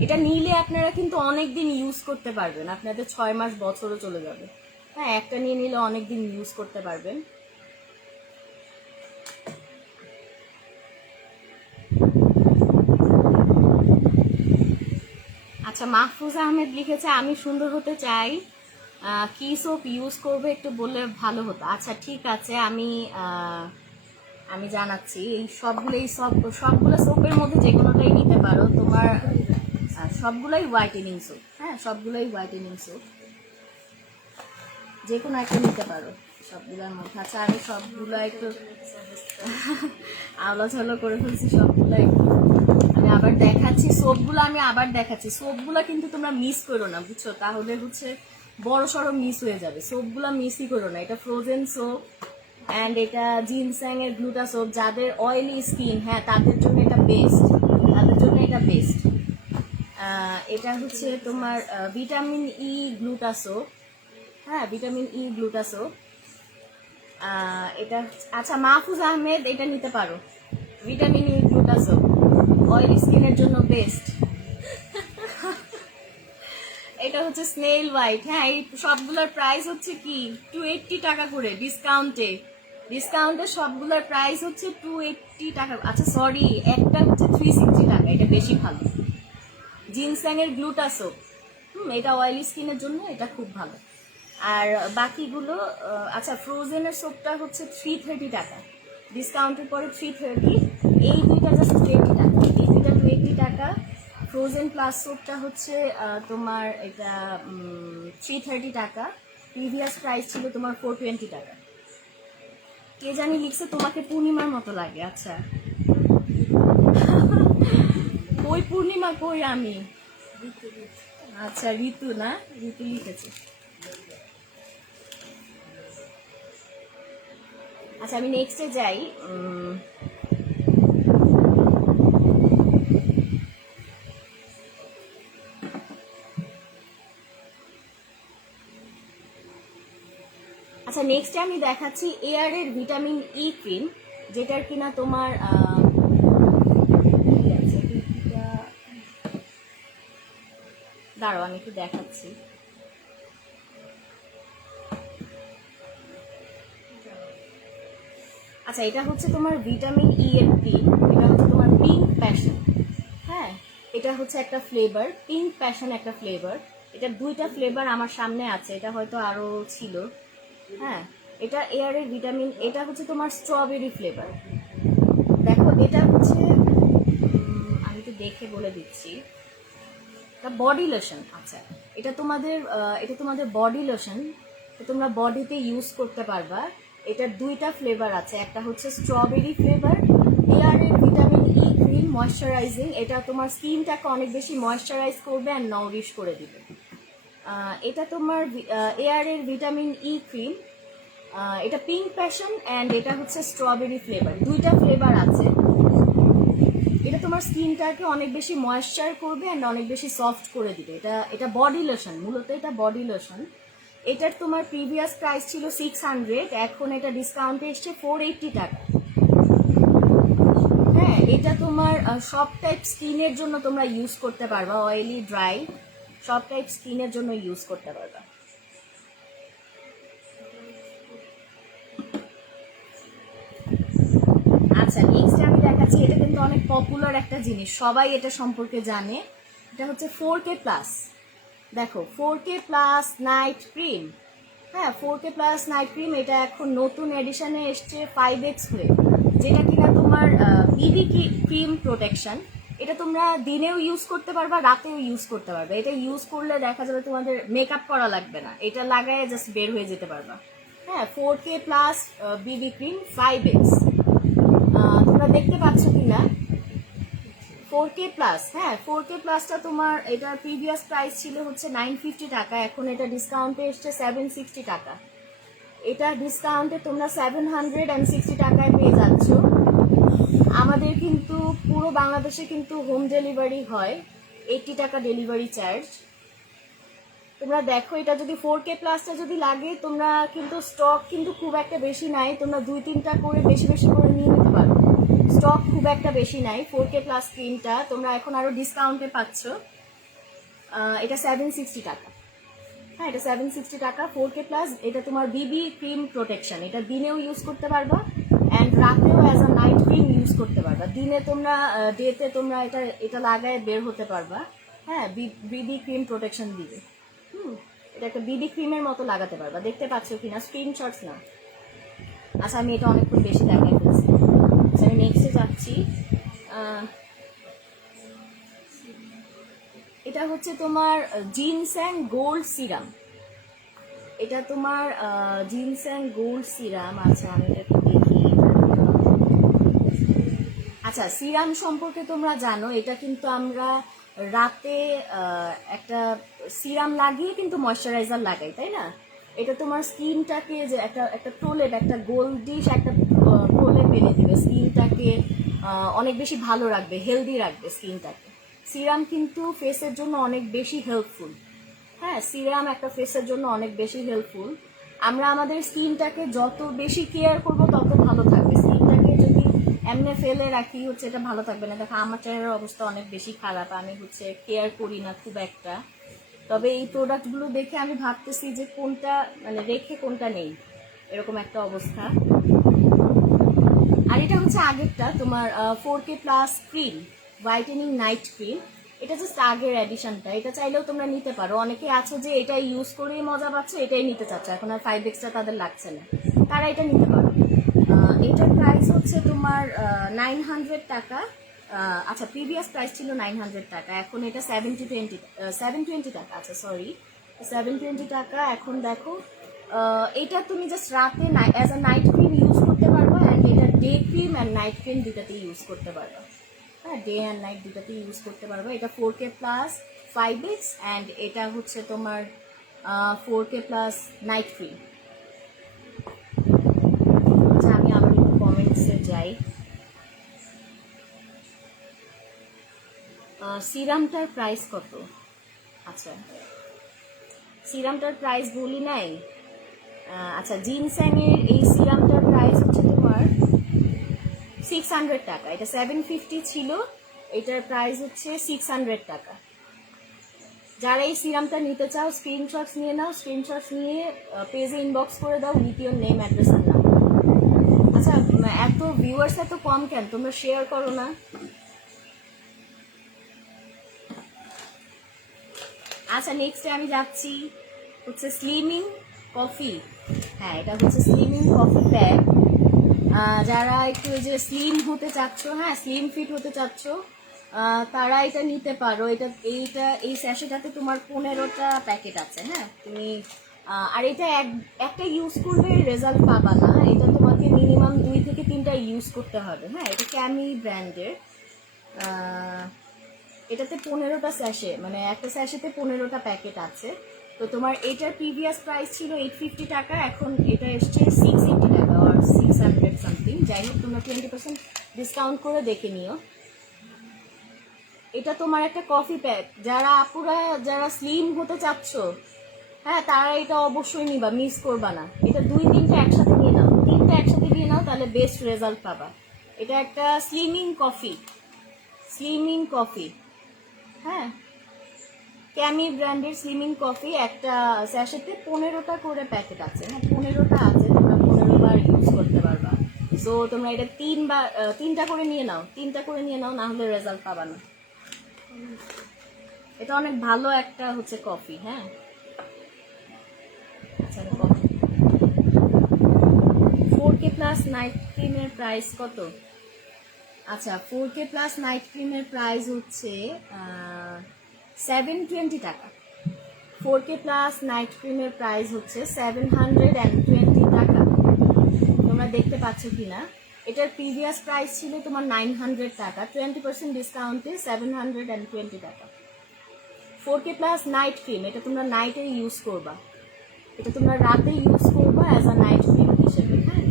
এটা নিলে আপনারা কিন্তু অনেক দিন ইউজ করতে পারবেন, আপনাদের 6 মাস বছরও চলে যাবে। হ্যাঁ, একটা নিয়ে নিলে অনেক দিন ইউজ করতে পারবেন। আচ্ছা, মাহফুজ আহমেদ লিখেছে আমি সুন্দর হতে চাই, কি সোপ ইউজ করবে একটু বললে ভালো হতো। আচ্ছা, ঠিক আছে, আমি জানাচ্ছি। এই সবগুলো সোপের মধ্যে যে কোনোটাই নিতে পারো তোমার, সবগুলোই হোয়াইটেনিং সোপ। হ্যাঁ, সবগুলোই হোয়াইটেনিং সোপ, যে কোনো একটা নিতে পারো সবগুলোর মধ্যে। আচ্ছা, আমি সবগুলো একটু আলোচনা করে ফেলছি, সবগুলো একটু আমি আবার দেখাচ্ছি। সোপগুলো আমি আবার দেখাচ্ছি। সোপগুলো কিন্তু তোমরা মিস করো না, বুঝছো? তাহলে হচ্ছে বড় সড়ো মিস হয়ে যাবে। সোপগুলো মিসই করো না। এটা ফ্রোজেন সোপ অ্যান্ড এটা জিনস্যাং এর গ্লুটা সোপ। যাদের অয়েলি স্কিন, হ্যাঁ, তাদের জন্য এটা বেস্ট, তাদের জন্য এটা বেস্ট। এটা হচ্ছে তোমার ভিটামিন ই গ্লুটা সোপ। হ্যাঁ, ভিটামিন ই গ্লুটা সোপ এটা। আচ্ছা, মাহফুজ আহমেদ এটা নিতে পারো, ভিটামিন ই গ্লুটা সোপ, অয়েলি স্কিনের জন্য বেস্ট। এটা হচ্ছে স্নেল হোয়াইট। হ্যাঁ, এই সবগুলোর প্রাইস হচ্ছে কি 280 টাকা করে ডিসকাউন্টে। সবগুলোর প্রাইস হচ্ছে 280 টাকা। আচ্ছা, সরি, একটা হচ্ছে 360 টাকা, এটা বেশি ভালো। জিনস্যাং এর গ্লুটা সোপ, এটা অয়েলি স্কিনের জন্য এটা খুব ভালো। আর বাকিগুলো, আচ্ছা, ফ্রোজেনের সোপটা হচ্ছে 330 টাকা, ডিসকাউন্টের পরে 330। এই দুইটা জাস্ট 20 টাকা, এই দুইটা 20 টাকা। ফ্রোজেন প্লাস সোপটা হচ্ছে তোমার এটা 330 টাকা। প্রিভিয়াস প্রাইস ছিল তোমার 420 টাকা। কে জানি লিখছে তোমাকে পূর্ণিমার মতো লাগে। আচ্ছা কই পূর্ণিমা, কই আমি? আচ্ছা ঋতু না, ঋতু লিখেছে। আচ্ছা আমি নেক্সটে যাই। আচ্ছা নেক্সটে আমি দেখাচ্ছি এয়ারের ভিটামিন ই ক্রিম, যেটার কিনা তোমার দাঁড়াও আমি একটু দেখাচ্ছি। আচ্ছা এটা হচ্ছে তোমার ভিটামিন ই এর ক্রিম, এটা হচ্ছে তোমার পিঙ্ক প্যাশন। হ্যাঁ এটা হচ্ছে একটা ফ্লেভার, পিঙ্ক প্যাশন একটা ফ্লেভার। এটা দুইটা ফ্লেভার আমার সামনে আছে, এটা হয়তো আরো ছিল। হ্যাঁ এটা এয়ারের ভিটামিন, এটা হচ্ছে তোমার স্ট্রবেরি ফ্লেভার। দেখো এটা হচ্ছে আমি তো দেখে বলে দিচ্ছি, এটা বডি লোশন। আচ্ছা এটা তোমাদের বডি লোশন, তোমরা বডিতে ইউজ করতে পারবা। এটার দুইটা ফ্লেভার আছে, একটা হচ্ছে স্ট্রবেরি ফ্লেভার। এয়ারের ভিটামিন ই ক্রিম ময়শ্চারাইজিং, এটা তোমার স্কিনটাকে অনেক বেশি ময়শ্চারাইজ করবে অ্যান্ড নাউরিশ করে দিবে। এটা তোমার এয়ারের ভিটামিন ই ক্রিম, এটা পিঙ্ক প্যাশন অ্যান্ড এটা হচ্ছে স্ট্রবেরি ফ্লেভার, দুইটা ফ্লেভার আছে। এটা তোমার স্কিনটাকে অনেক বেশি ময়েশ্চার করবে অ্যান্ড অনেক বেশি সফট করে দিবে। এটা বডি লোশন, মূলত এটা বডি লোশন। এটার তোমার প্রিভিয়াস প্রাইস ছিল 600, এখন এটা ডিসকাউন্টে এসছে 480 টাকা। হ্যাঁ এটা তোমার সব টাইপ স্কিনের জন্য তোমরা ইউজ করতে পারবা, অয়েলি ড্রাই সব টাইপ স্কিনের জন্য ইউজ করতে পারবা। আচ্ছা নেক্সট আমি দেখাচ্ছি, এটা কিন্তু অনেক পপুলার একটা জিনিস, সবাই এটা সম্পর্কে জানে। এটা হচ্ছে 4K প্লাস। দেখো 4K প্লাস নাইট ক্রিম। হ্যাঁ 4K প্লাস নাইট ক্রিম, এটা এখন নতুন এডিশনে এসছে 5X হয়ে, যেটা কিনা তোমার বিবি ক্রিম প্রোটেকশন। এটা তোমরা দিনেও ইউজ করতে পারবা, রাতেও ইউজ করতে পারবে। এটা ইউজ করলে দেখা যাবে তোমাদের মেকআপ করা লাগবে না, এটা লাগায় জাস্ট বের হয়ে যেতে পারবা। হ্যাঁ 4K প্লাস বিবি ক্রিম 5X, তোমরা দেখতে পাচ্ছ কিনা 4K প্লাস। হ্যাঁ 4K প্লাসটা তোমার এটার প্রিভিয়াস প্রাইস ছিল হচ্ছে 950 টাকা, এখন এটা ডিসকাউন্টে এসছে 760 টাকা। এটা ডিসকাউন্টে তোমরা 760 টাকায় পেয়ে যাচ্ছ। আমাদের কিন্তু পুরো বাংলাদেশে কিন্তু হোম ডেলিভারি হয়, 80 টাকা ডেলিভারি চার্জ। তোমরা দেখো এটা যদি 4K প্লাসটা যদি লাগে, তোমরা কিন্তু স্টক কিন্তু খুব একটা বেশি নাই, তোমরা 2-3টা করে বেশি বেশি করে নিয়ে নিতে পারো, স্টক খুব একটা বেশি নাই। 4K প্লাস ক্রিমটা তোমরা এখন আরো ডিসকাউন্টে পাচ্ছ, এটা 760 টাকা। হ্যাঁ এটা 760 টাকা 4K প্লাস। এটা তোমার বিবি ক্রিম প্রোটেকশন, এটা দিনেও ইউজ করতে পারবা অ্যান্ড রাতেও as a night cream use করতে পারবা। দিনে তোমরা ডেতে তোমরা এটা লাগায় বের হতে পারবা। হ্যাঁ বিবি ক্রিম প্রোটেকশন দিবে। এটা একটা বিবি ক্রিমের মতো লাগাতে পারবা, দেখতে পাচ্ছ কিনা, স্ক্রিনশটস না। আচ্ছা আমি এটা অনেকক্ষণ বেশি দেখাই ফেলছি। আচ্ছা আমি নেক্সটে যাচ্ছি। এটা হচ্ছে তোমার জিনস্যাং গোল্ড সিরাম। এটা তোমার জিনস্যাং গোল্ড সিরাম। আচ্ছা আমি এটা একটু দেখি। আচ্ছা সিরাম সম্পর্কে তোমরা জানো, এটা কিন্তু আমরা রাতে একটা সিরাম লাগিয়ে কিন্তু ময়শ্চারাইজার লাগাই, তাই না? এটা তোমার স্কিনটাকে যে একটা প্রলেপ, একটা গোল্ডিশ একটা প্রলেপ এনে দিবে, স্কিনটাকে অনেক বেশি ভালো রাখবে, হেলদি রাখবে স্কিনটাকে। সিরাম কিন্তু ফেসের জন্য অনেক বেশি হেল্পফুল। হ্যাঁ সিরাম একটা ফেসের জন্য অনেক বেশি হেল্পফুল। আমরা আমাদের স্কিনটাকে যত বেশি কেয়ার করব তত ভালো থাকবে। স্কিনটাকে যদি এমনি ফেলে রাখি হচ্ছে এটা ভালো থাকবে না। দেখো আমার চেহারার অবস্থা অনেক বেশি খারাপ, আমি হচ্ছে কেয়ার করি না খুব একটা। তবে এই প্রোডাক্টগুলো দেখে আমি ভাবতেছি যে কোনটা মানে রেখে কোনটা নেই, এরকম একটা অবস্থা। আর এটা হচ্ছে আগেরটা তোমার 4K plus cream whitening night cream, এটা জাস্ট আগের এডিশনটা। এটা চাইলেও তোমরা নিতে পারো, অনেকে আছে যে এটাই ইউজ করেই মজা পাচ্ছ, এটাই নিতে চাচ্ছ, এখন আর 5Xটা তাদের লাগছে না, তারা এটা নিতে পারো। এটার প্রাইস হচ্ছে তোমার 900 টাকা। আচ্ছা প্রিভিয়াস প্রাইস ছিল 900 টাকা, এখন এটা 720 টাকা। আচ্ছা সরি 720 টাকা, এখন দেখো এটা তুমি জাস্ট রাতে as a night cream use করতে পারবা, অ্যান্ড এটা day cream and night cream দুটাতেই ইউজ করতে পারবা। হ্যাঁ, ডে অ্যান্ড নাইট দুটাতেই ইউজ করতে পারবা। এটা 4K প্লাস 5X, অ্যান্ড এটা হচ্ছে তোমার 4K প্লাস নাইট ক্রিম। আচ্ছা, আমি আবার একটু কমেন্টসে যাই। সিরামটার প্রাইস কত? আচ্ছা, সিরামটার প্রাইস বলি নাই। আচ্ছা, জিনস্যাংয়ের এই সিরামটার প্রাইস হচ্ছে তোমার 600 টাকা। এটা 750 ছিল, এটার প্রাইস হচ্ছে 600 টাকা। যারা এই সিরামটা নিতে চাও স্ক্রিনশটস নিয়ে নাও, স্ক্রিনশটস নিয়ে পেজে ইনবক্স করে দাও উইথ ইওর নেম, অ্যাড্রেস আর নাম। আচ্ছা, এত ভিউয়ার্স এত কম কেন? তোমরা শেয়ার করো না। আচ্ছা, নেক্সটে আমি যাচ্ছি হচ্ছে স্লিমিং কফি। হ্যাঁ, এটা হচ্ছে স্লিমিং কফি প্যাক। যারা একটু যে স্লিম হতে চাচ্ছ, হ্যাঁ স্লিম ফিট হতে চাচ্ছ, তারা এটা নিতে পারো। এই স্যাশেটাতে তোমার 15টা প্যাকেট আছে। হ্যাঁ, তুমি আর এটা একটা ইউজ করলে রেজাল্ট পাবা না, এটা তোমাকে মিনিমাম 2 থেকে 3টা ইউজ করতে হবে। হ্যাঁ, এটা ক্যামি ব্র্যান্ডের। এটাতে 15টা স্যাশে, মানে একটা স্যাশেতে 15টা প্যাকেট আছে। তো তোমার এটার প্রিভিয়াস প্রাইস ছিল 850 টাকা, এখন এটা এসছে 680 টাকা আর 600 সামথিং। যাই হোক, তোমরা 20% ডিসকাউন্ট করে দেখে নিও। এটা তোমার একটা কফি প্যাক। যারা স্লিম হতে চাচ্ছ, হ্যাঁ তারা এটা অবশ্যই নিবা, মিস করবা না। এটা 2-3টা একসাথে নিয়ে নাও, 3টা একসাথে নিয়ে নাও, তাহলে বেস্ট রেজাল্ট পাবা। এটা একটা স্লিমিং কফি। হ্যাঁ, ক্যামি ব্র্যান্ডের স্লিমিং কফি। একটা স্যাশেতে 15টা করে প্যাকেট আছে। হ্যাঁ, 15টা আছে, তোমরা 15 বার ইউজ করতে পারবা। সো তোমরা এটা 3টা করে নিয়ে নাও, না হলে রেজাল্ট পাবা না। এটা অনেক ভালো একটা হচ্ছে কফি। হ্যাঁ, আচ্ছা, 4K প্লাস নাইট ক্রিমের প্রাইস কত? আচ্ছা, 4K প্লাস নাইট ক্রিমের প্রাইস হচ্ছে 720 টাকা। 4K প্লাস নাইট ক্রিমের প্রাইস হচ্ছে 720 টাকা। তোমরা দেখতে পাচ্ছ কিনা? এটার প্রিভিয়াস প্রাইস ছিল তোমার 900 টাকা, 20% ডিসকাউন্টে 720 টাকা। 4K প্লাস নাইট ক্রিম, এটা তোমরা নাইটে ইউজ করবা, এটা তোমরা রাতে ইউজ করবা অ্যাজ আ নাইট ক্রিম হিসেবে। হ্যাঁ,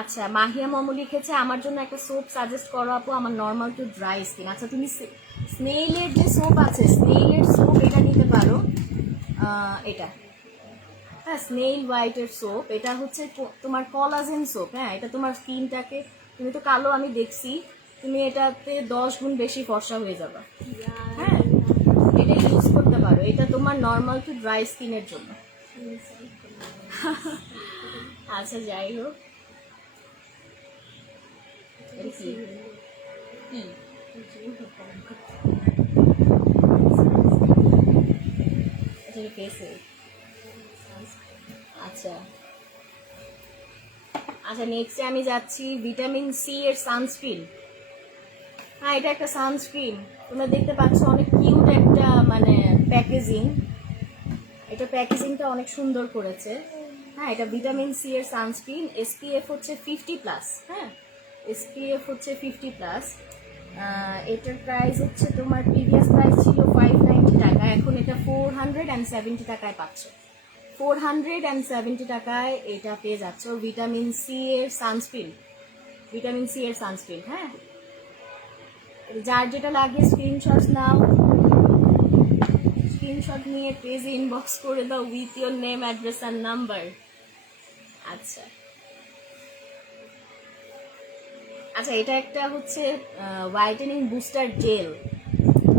আচ্ছা, মাহিয়া মম লিখেছে আমার জন্য একটা সোপ সাজেস্ট করো আপু, আমার নর্মাল টু ড্রাই স্কিন। আচ্ছা, তুমি স্নেইলের যে সোপ আছে, স্নেইলের সোপ এটা নিতে পারো। এটা, হ্যাঁ, স্নেইল হোয়াইটের সোপ। এটা হচ্ছে তোমার কলাজেন সোপ। হ্যাঁ, এটা তোমার স্কিনটাকে, তুমি তো কালো আমি দেখছি, তুমি এটাতে 10 গুণ বেশি ফর্সা হয়ে যাবে। হ্যাঁ, এটা ইউজ করতে পারো, এটা তোমার নর্মাল টু ড্রাই স্কিনের জন্য। আচ্ছা, যাই হোক, আচ্ছা, নেক্সটে আমি যাচ্ছি ভিটামিন সি এর সানস্ক্রিন। হ্যাঁ, এটা একটা সানস্ক্রিন, তোমরা দেখতে পাচ্ছ অনেক কিউট একটা মানে প্যাকেজিং। এটা প্যাকেজিংটা অনেক সুন্দর করেছে। হ্যাঁ, এটা ভিটামিন সি এর সানস্ক্রিন, SPF হচ্ছে 50+। হ্যাঁ, SPF হচ্ছে 50+। এটার প্রাইস হচ্ছে তোমার প্রিভিয়াস প্রাইস ছিল 590 টাকা, এখন এটা 470 টাকায় পাচ্ছ। 470 টাকায় এটা পেয়ে যাচ্ছ ভিটামিন সি এর সানস্ক্রিন। হ্যাঁ, যার যেটা লাগে স্ক্রিনশট নাও, স্ক্রিনশট নিয়ে পেজে ইনবক্স করে দাও উইথ ইওর নেম, অ্যাড্রেস আর নাম্বার। আচ্ছা, এটা একটা হচ্ছে হোয়াইটেনিং বুস্টার জেল।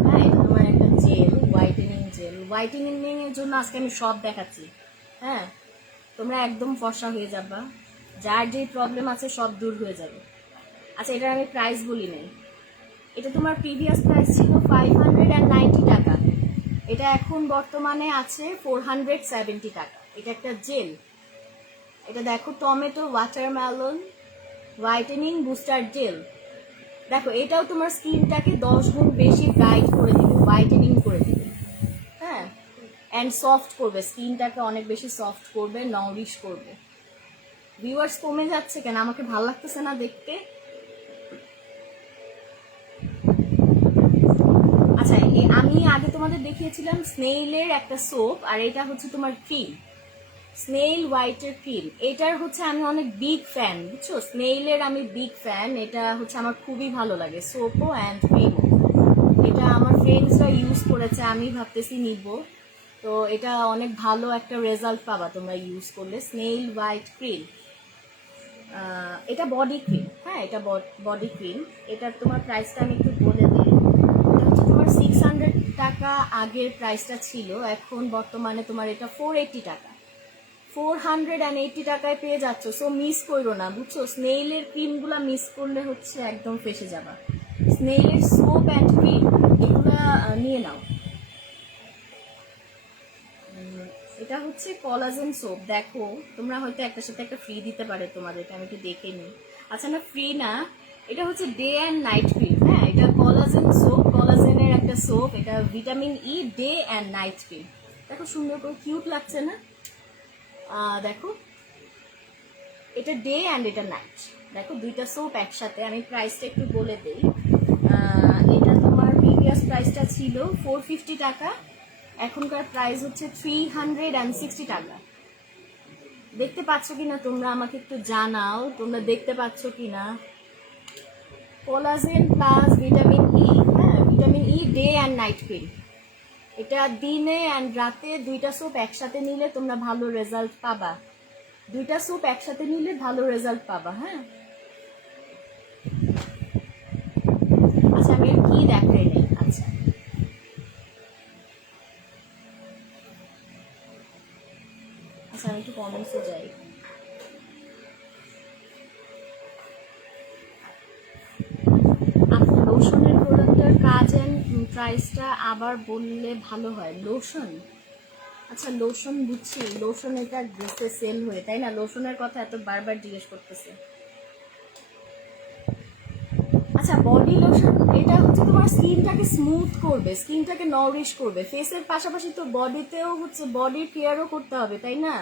হ্যাঁ, এটা তোমার একটা জেল, হোয়াইটেনিং এর জন্য আজকে আমি সব দেখাচ্ছি। হ্যাঁ, তোমরা একদম ফর্সা হয়ে যাবা, যার যে প্রবলেম আছে সব দূর হয়ে যাবে। আচ্ছা, এটার আমি প্রাইস বলি নাই। এটা তোমার প্রিভিয়াস প্রাইস ছিল 590 টাকা, এটা এখন বর্তমানে আছে 470 টাকা। এটা একটা জেল, এটা দেখো tomato watermelon whitening booster gel. দেখো এটাও তোমার স্কিনটাকে 10 গুণ বেশি ব্রাইট করে দিবে, হোয়াইটেনিং করে দিবে, হ্যাঁ, অ্যান্ড সফট করবে, স্কিনটাকে অনেক বেশি সফট করবে, নরিশ করবে। ভিউয়ার্স কমে যাচ্ছে কেন? আমাকে ভালো লাগতেছে না দেখতে। আচ্ছা, আমি আগে তোমাদের দেখিয়েছিলাম স্নেইলের একটা সোপ, আর এটা হচ্ছে তোমার ক্রিম, স্নেইল হোয়াইটের ক্রিম। এটার হচ্ছে আমি অনেক বিগ ফ্যান, বুঝছো, স্নেইলের আমি বিগ ফ্যান। এটা হচ্ছে আমার খুবই ভালো লাগে, সোপও অ্যান্ড ক্রিমও। এটা আমার ফ্রেন্ডসরা ইউজ করেছে, আমি ভাবতেছি নিব। তো এটা অনেক ভালো একটা রেজাল্ট পাবা তোমরা ইউজ করলে। স্নেইল হোয়াইট ক্রিম, এটা বডি ক্রিম, হ্যাঁ, এটা বডি ক্রিম। এটার তোমার প্রাইসটা আমি একটু বলে দিই। এটা হচ্ছে তোমার 600 টাকা আগের প্রাইসটা ছিল, এখন বর্তমানে তোমার এটা 480 টাকা, 480 টাকায় পেয়ে যাচ্ছ। সো মিস করো না, বুঝছো, স্নেইলের ক্রিমগুলো মিস করলে হচ্ছে একদম ফেসে যাবা। স্নেইলের সোপ অ্যান্ড ক্রিম এগুলা নিয়ে নাও। এটা হচ্ছে কলাজেন সোপ। দেখো তোমরা হয়তো একটার সাথে একটা ফ্রি দিতে পারে তোমাদের, এটা আমি একটু দেখে নিই। আচ্ছা না, ফ্রি না, এটা হচ্ছে ডে অ্যান্ড নাইট ক্রিম, হ্যাঁ, এটা কলাজেন সোপ, কলাজেনের একটা সোপ। এটা vitamin E day and night cream. দেখো সুন্দর করে কিউট লাগছে না? দেখো এটা ডে অ্যান্ড এটা নাইট, দেখো দুইটা সোপ একসাথে। আমি প্রাইসটা একটু বলে দিই। এটা তোমার প্রিভিয়াস প্রাইসটা ছিল 450 টাকা, এখনকার প্রাইস হচ্ছে 360 টাকা। দেখতে পাচ্ছ কিনা তোমরা? আমাকে একটু জানাও তোমরা দেখতে পাচ্ছ কিনা। কোলাজেন প্লাস ভিটামিন ই, হ্যাঁ, vitamin E day and night cream. এটা দিনে অ্যান্ড রাতে দুইটা সোপ একসাথে নিলে তোমরা ভালো রেজাল্ট পাবা, দুইটা সোপ একসাথে নিলে ভালো রেজাল্ট পাবা, হ্যাঁ। আচ্ছা আমি আর কি দেখাই নেই। আচ্ছা আচ্ছা, আমি একটু কমেন্টসে যাই। আপনার লোশনের প্রোডাক্টের কাজ অ্যান্ড প্রাইসটা আবার বললে ভালো হয়। লোশন, আচ্ছা লোশন বুঝছি, লোশন এটা ড্রেসে সেল হয়ে, তাই না? লোশনের কথা এত বারবার জিজ্ঞেস করতেছে। আচ্ছা বডি লোশন, এটা হচ্ছে তোমার স্কিনটাকে স্মুথ করবে, স্কিনটাকে নরিশ করবে। ফেসের পাশাপাশি তো বডিতেও হচ্ছে বডির কেয়ারও করতে হবে, তাই না?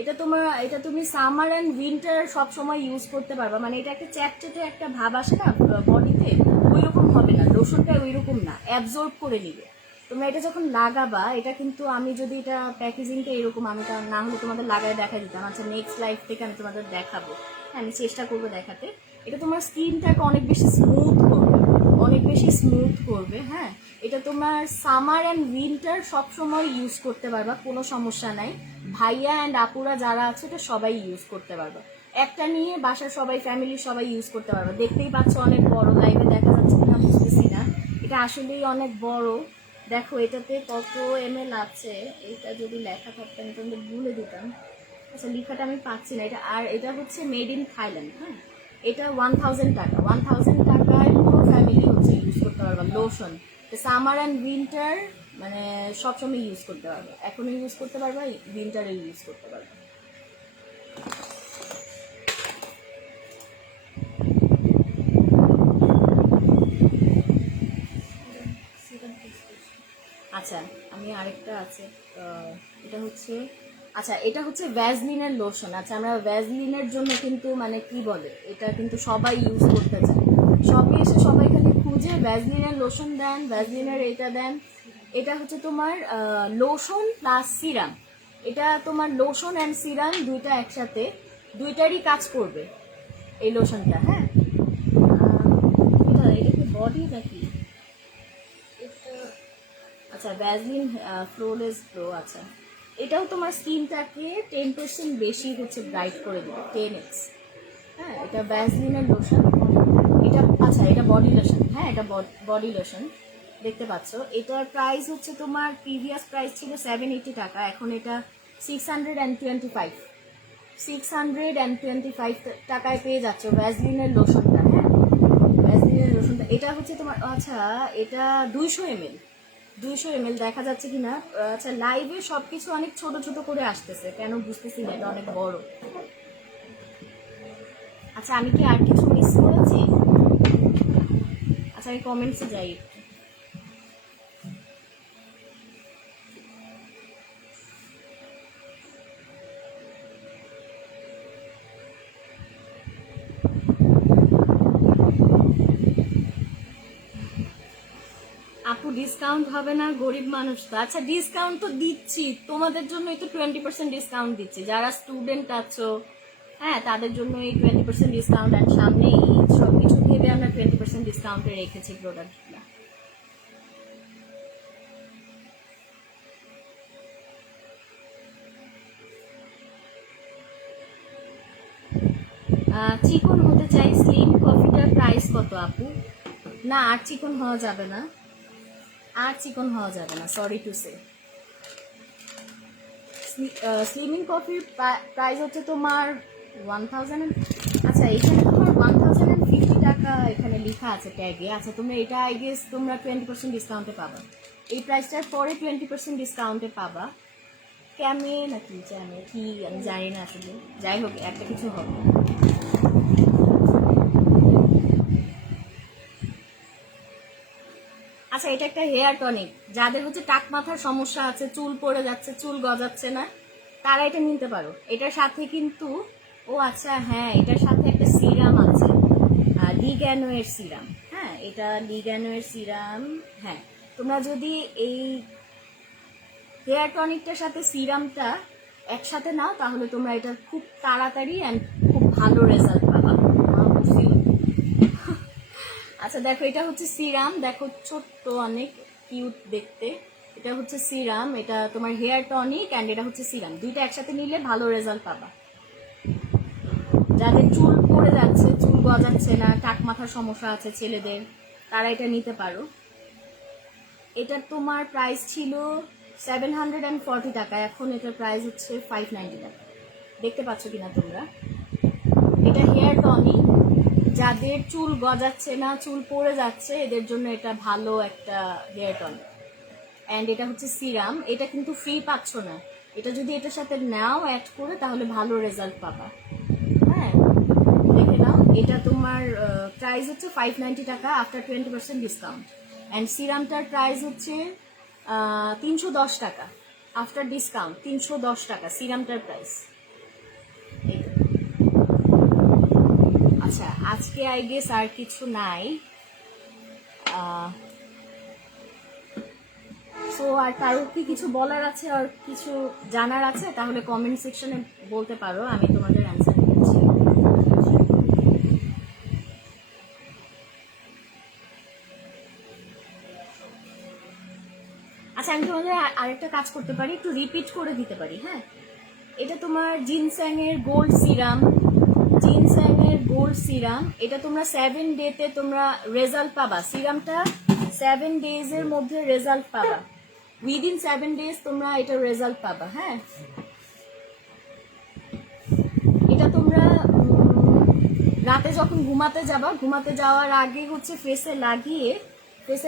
এটা তুমি সামার অ্যান্ড উইন্টার সব সময় ইউজ করতে পারবা। মানে এটা একটা চ্যাটচেটে একটা ভাব আসে না বডিতে, ওই রকম হবে না, লোশনটা ওই রকম না, অ্যাবজর্ব করে নিবে। তোমরা এটা যখন লাগাবা, এটা কিন্তু আমি যদি এটা প্যাকেজিংটা এরকম, আমি না হলে তোমাদের লাগায় দেখা দিতাম। আচ্ছা নেক্সট লাইফ থেকে আমি তোমাদের দেখাবো, হ্যাঁ আমি চেষ্টা করবো দেখাতে। এটা তোমার স্কিনটাকে অনেক বেশি স্মুথ করবে, অনেক বেশি স্মুথ করবে, হ্যাঁ। এটা তোমার সামার অ্যান্ড উইন্টার সবসময় ইউজ করতে পারবা, কোনো সমস্যা নাই। ভাইয়া অ্যান্ড আপুরা যারা আছে এটা সবাই ইউজ করতে পারবা, একটা নিয়ে বাসার সবাই, ফ্যামিলির সবাই ইউজ করতে পারবা। দেখতেই পাচ্ছ অনেক বড়, লাইভে দেখা যাচ্ছে কিনা বুঝতেছি না, এটা আসলেই অনেক বড়। দেখো এটাতে কত ml আছে, এটা যদি লেখা থাকতো আমি তোমাদের ভুলে দিতাম। আচ্ছা লেখাটা আমি পাচ্ছি না এটা। আর এটা হচ্ছে মেড ইন থাইল্যান্ড, হ্যাঁ। এটা 1000 টাকা, 1000 টাকায় পুরো ফ্যামিলি হচ্ছে ইউজ করতে পারবা লোশন। সামার অ্যান্ড উইন্টার মানে সবসময় ইউজ করতে পারবা, এখনও ইউজ করতে পারবা, উইন্টারে ইউজ করতে পারবা। আচ্ছা আমি আরেকটা আছে, এটা হচ্ছে, আচ্ছা এটা হচ্ছে ভ্যাজলিনের লোশন। আচ্ছা আমরা ভ্যাজলিনের জন্য কিন্তু মানে কি বলে, এটা কিন্তু সবাই ইউজ করতে চায়, সবই এসে সবাই খালি খুঁজে ভ্যাজলিনের লোশন দেন, ভ্যাজলিনের এটা দেন। এটা হচ্ছে তোমার লোশন প্লাস সিরাম, এটা তোমার লোশন অ্যান্ড সিরাম দুইটা একসাথে, দুইটারই কাজ করবে এই লোশনটা, হ্যাঁ। এটা কি বডি নাকি? আচ্ছা ভ্যাজলিন ফ্লোলেস গ্লো, আচ্ছা এটাও তোমার স্কিনটাকে 10% বেশি হচ্ছে ব্রাইট করে দেবে, 10x, হ্যাঁ। এটা ভ্যাজলিনের লোশন, এটা আচ্ছা এটা বডি লোশন, হ্যাঁ এটা বডি লোশন। দেখতে পাচ্ছ এটার প্রাইস হচ্ছে তোমার প্রিভিয়াস প্রাইস ছিল 780 টাকা, এখন এটা 625, 625 টাকায় পেয়ে যাচ্ছ ভ্যাজলিনের লোশনটা, হ্যাঁ ভ্যাজলিনের লোশনটা। এটা হচ্ছে তোমার, আচ্ছা এটা 200 ml, 200 ml দেখা যাচ্ছে কিনা। আচ্ছা লাইভে সবকিছু অনেক ছোট ছোট করে আসতেছে কেন বুঝতেছি না, এটা অনেক বড়। আচ্ছা আমি কি আর কিছু মিস করেছি? আচ্ছা আমি কমেন্টসে যাই। আপু ডিসকাউন্ট হবে না, গরিব মানুষ তো। আচ্ছা ডিসকাউন্ট তো দিচ্ছি তোমাদের জন্যই তো, 20% ডিসকাউন্ট দিচ্ছি। যারা স্টুডেন্ট আছো হ্যাঁ তাদের জন্য এই 20% ডিসকাউন্ট, আর সামনে ঈদ সবকিছু ভেবে আমরা 20% ডিসকাউন্টে রেখেছি প্রোডাক্টগুলো। চিকন হতে চাই, স্লিম কফিটার প্রাইস কত আপু? না আর চিকন হওয়া যাবে না, আর চিকন হওয়া যাবে না, সরি টু সে। স্লিমিং কফির প্রাইস হচ্ছে তোমার 1000। আচ্ছা এখানে তোমার 1050 টাকা এখানে লেখা আছে ট্যাগে। আচ্ছা তোমরা এটা আই গেস তোমরা 20% ডিসকাউন্টে পাবা, এই প্রাইসটার পরে 20% ডিসকাউন্টে পাবা। ক্যামে নাকি জ্যামে কি আমি জানি না আসলে, যাই হোক একটা কিছু হবে। আচ্ছা এটা একটা হেয়ার টনিক, যাদের হচ্ছে টাক মাথার সমস্যা আছে, চুল পড়ে যাচ্ছে, চুল গজাচ্ছে না, তারা এটা নিতে পারো। এটার সাথে কিন্তু ও আচ্ছা হ্যাঁ এটার সাথে একটা সিরাম আছে, লিগ্যানোয়ের সিরাম। হ্যাঁ এটা লিগ্যানোয়ের সিরাম। হ্যাঁ তোমরা যদি এই হেয়ার টনিকটার সাথে সিরামটা একসাথে নাও তাহলে তোমরা এটা খুব তাড়াতাড়ি অ্যান্ড খুব ভালো রেজাল্ট পাবা। আচ্ছা দেখো এটা হচ্ছে সিরাম, দেখো ছোট্ট অনেক কিউট দেখতে। এটা হচ্ছে সিরাম, এটা তোমার হেয়ার টনিক অ্যান্ড এটা হচ্ছে সিরাম, দুইটা একসাথে নিলে ভালো রেজাল্ট পাবা। যাদের চুল পড়ে যাচ্ছে, চুল গজাচ্ছে না, টাক মাথার সমস্যা আছে ছেলেদের, তারা এটা নিতে পারো। এটার তোমার প্রাইস ছিল 740 টাকা, এখন এটার প্রাইস হচ্ছে 590 টাকা। দেখতে পাচ্ছ কিনা তোমরা? এটা হেয়ার টনিক, যাদের চুল গজাচ্ছে না, চুল পড়ে যাচ্ছে, এদের জন্য এটা ভালো একটা হেয়ার টনিক। অ্যান্ড এটা হচ্ছে সিরাম, এটা কিন্তু ফ্রি পাচ্ছ না, এটা যদি এটার সাথে নাও অ্যাড করে তাহলে ভালো রেজাল্ট পাবা। হ্যাঁ দেখে নাও, এটা তোমার প্রাইস হচ্ছে 590 টাকা আফটার 20% ডিসকাউন্ট। অ্যান্ড সিরামটার প্রাইস হচ্ছে 310 টাকা আফটার ডিসকাউন্ট, 310 টাকা সিরামটার প্রাইস। আচ্ছা আজকে আই গেস আর কিছু নাই। সো আর কারোর কি কিছু বলার আছে আর কিছু জানার আছে তাহলে কমেন্ট সেকশনে বলতে পারো, আমি তোমাদের অ্যান্সার দিচ্ছি। আচ্ছা আমি তোমাদের আরেকটা কাজ করতে পারি, একটু রিপিট করে দিতে পারি। হ্যাঁ এটা তোমার জিনস্যাংয়ের গোল্ড সিরাম, জিনস্যাংয়ের গোল্ড সিরাম, এটা তোমরা 7 ডেতে তোমরা রেজাল্ট পাবা। সিরামটা 7 ডেজের মধ্যে রেজাল্ট পাবা, উইদিন 7 ডেজ তোমরা এটা রেজাল্ট পাবা। হ্যাঁ এটা তোমরা রাতে যখন ঘুমাতে যাবা, ঘুমাতে যাওয়ার আগে হচ্ছে ফেসে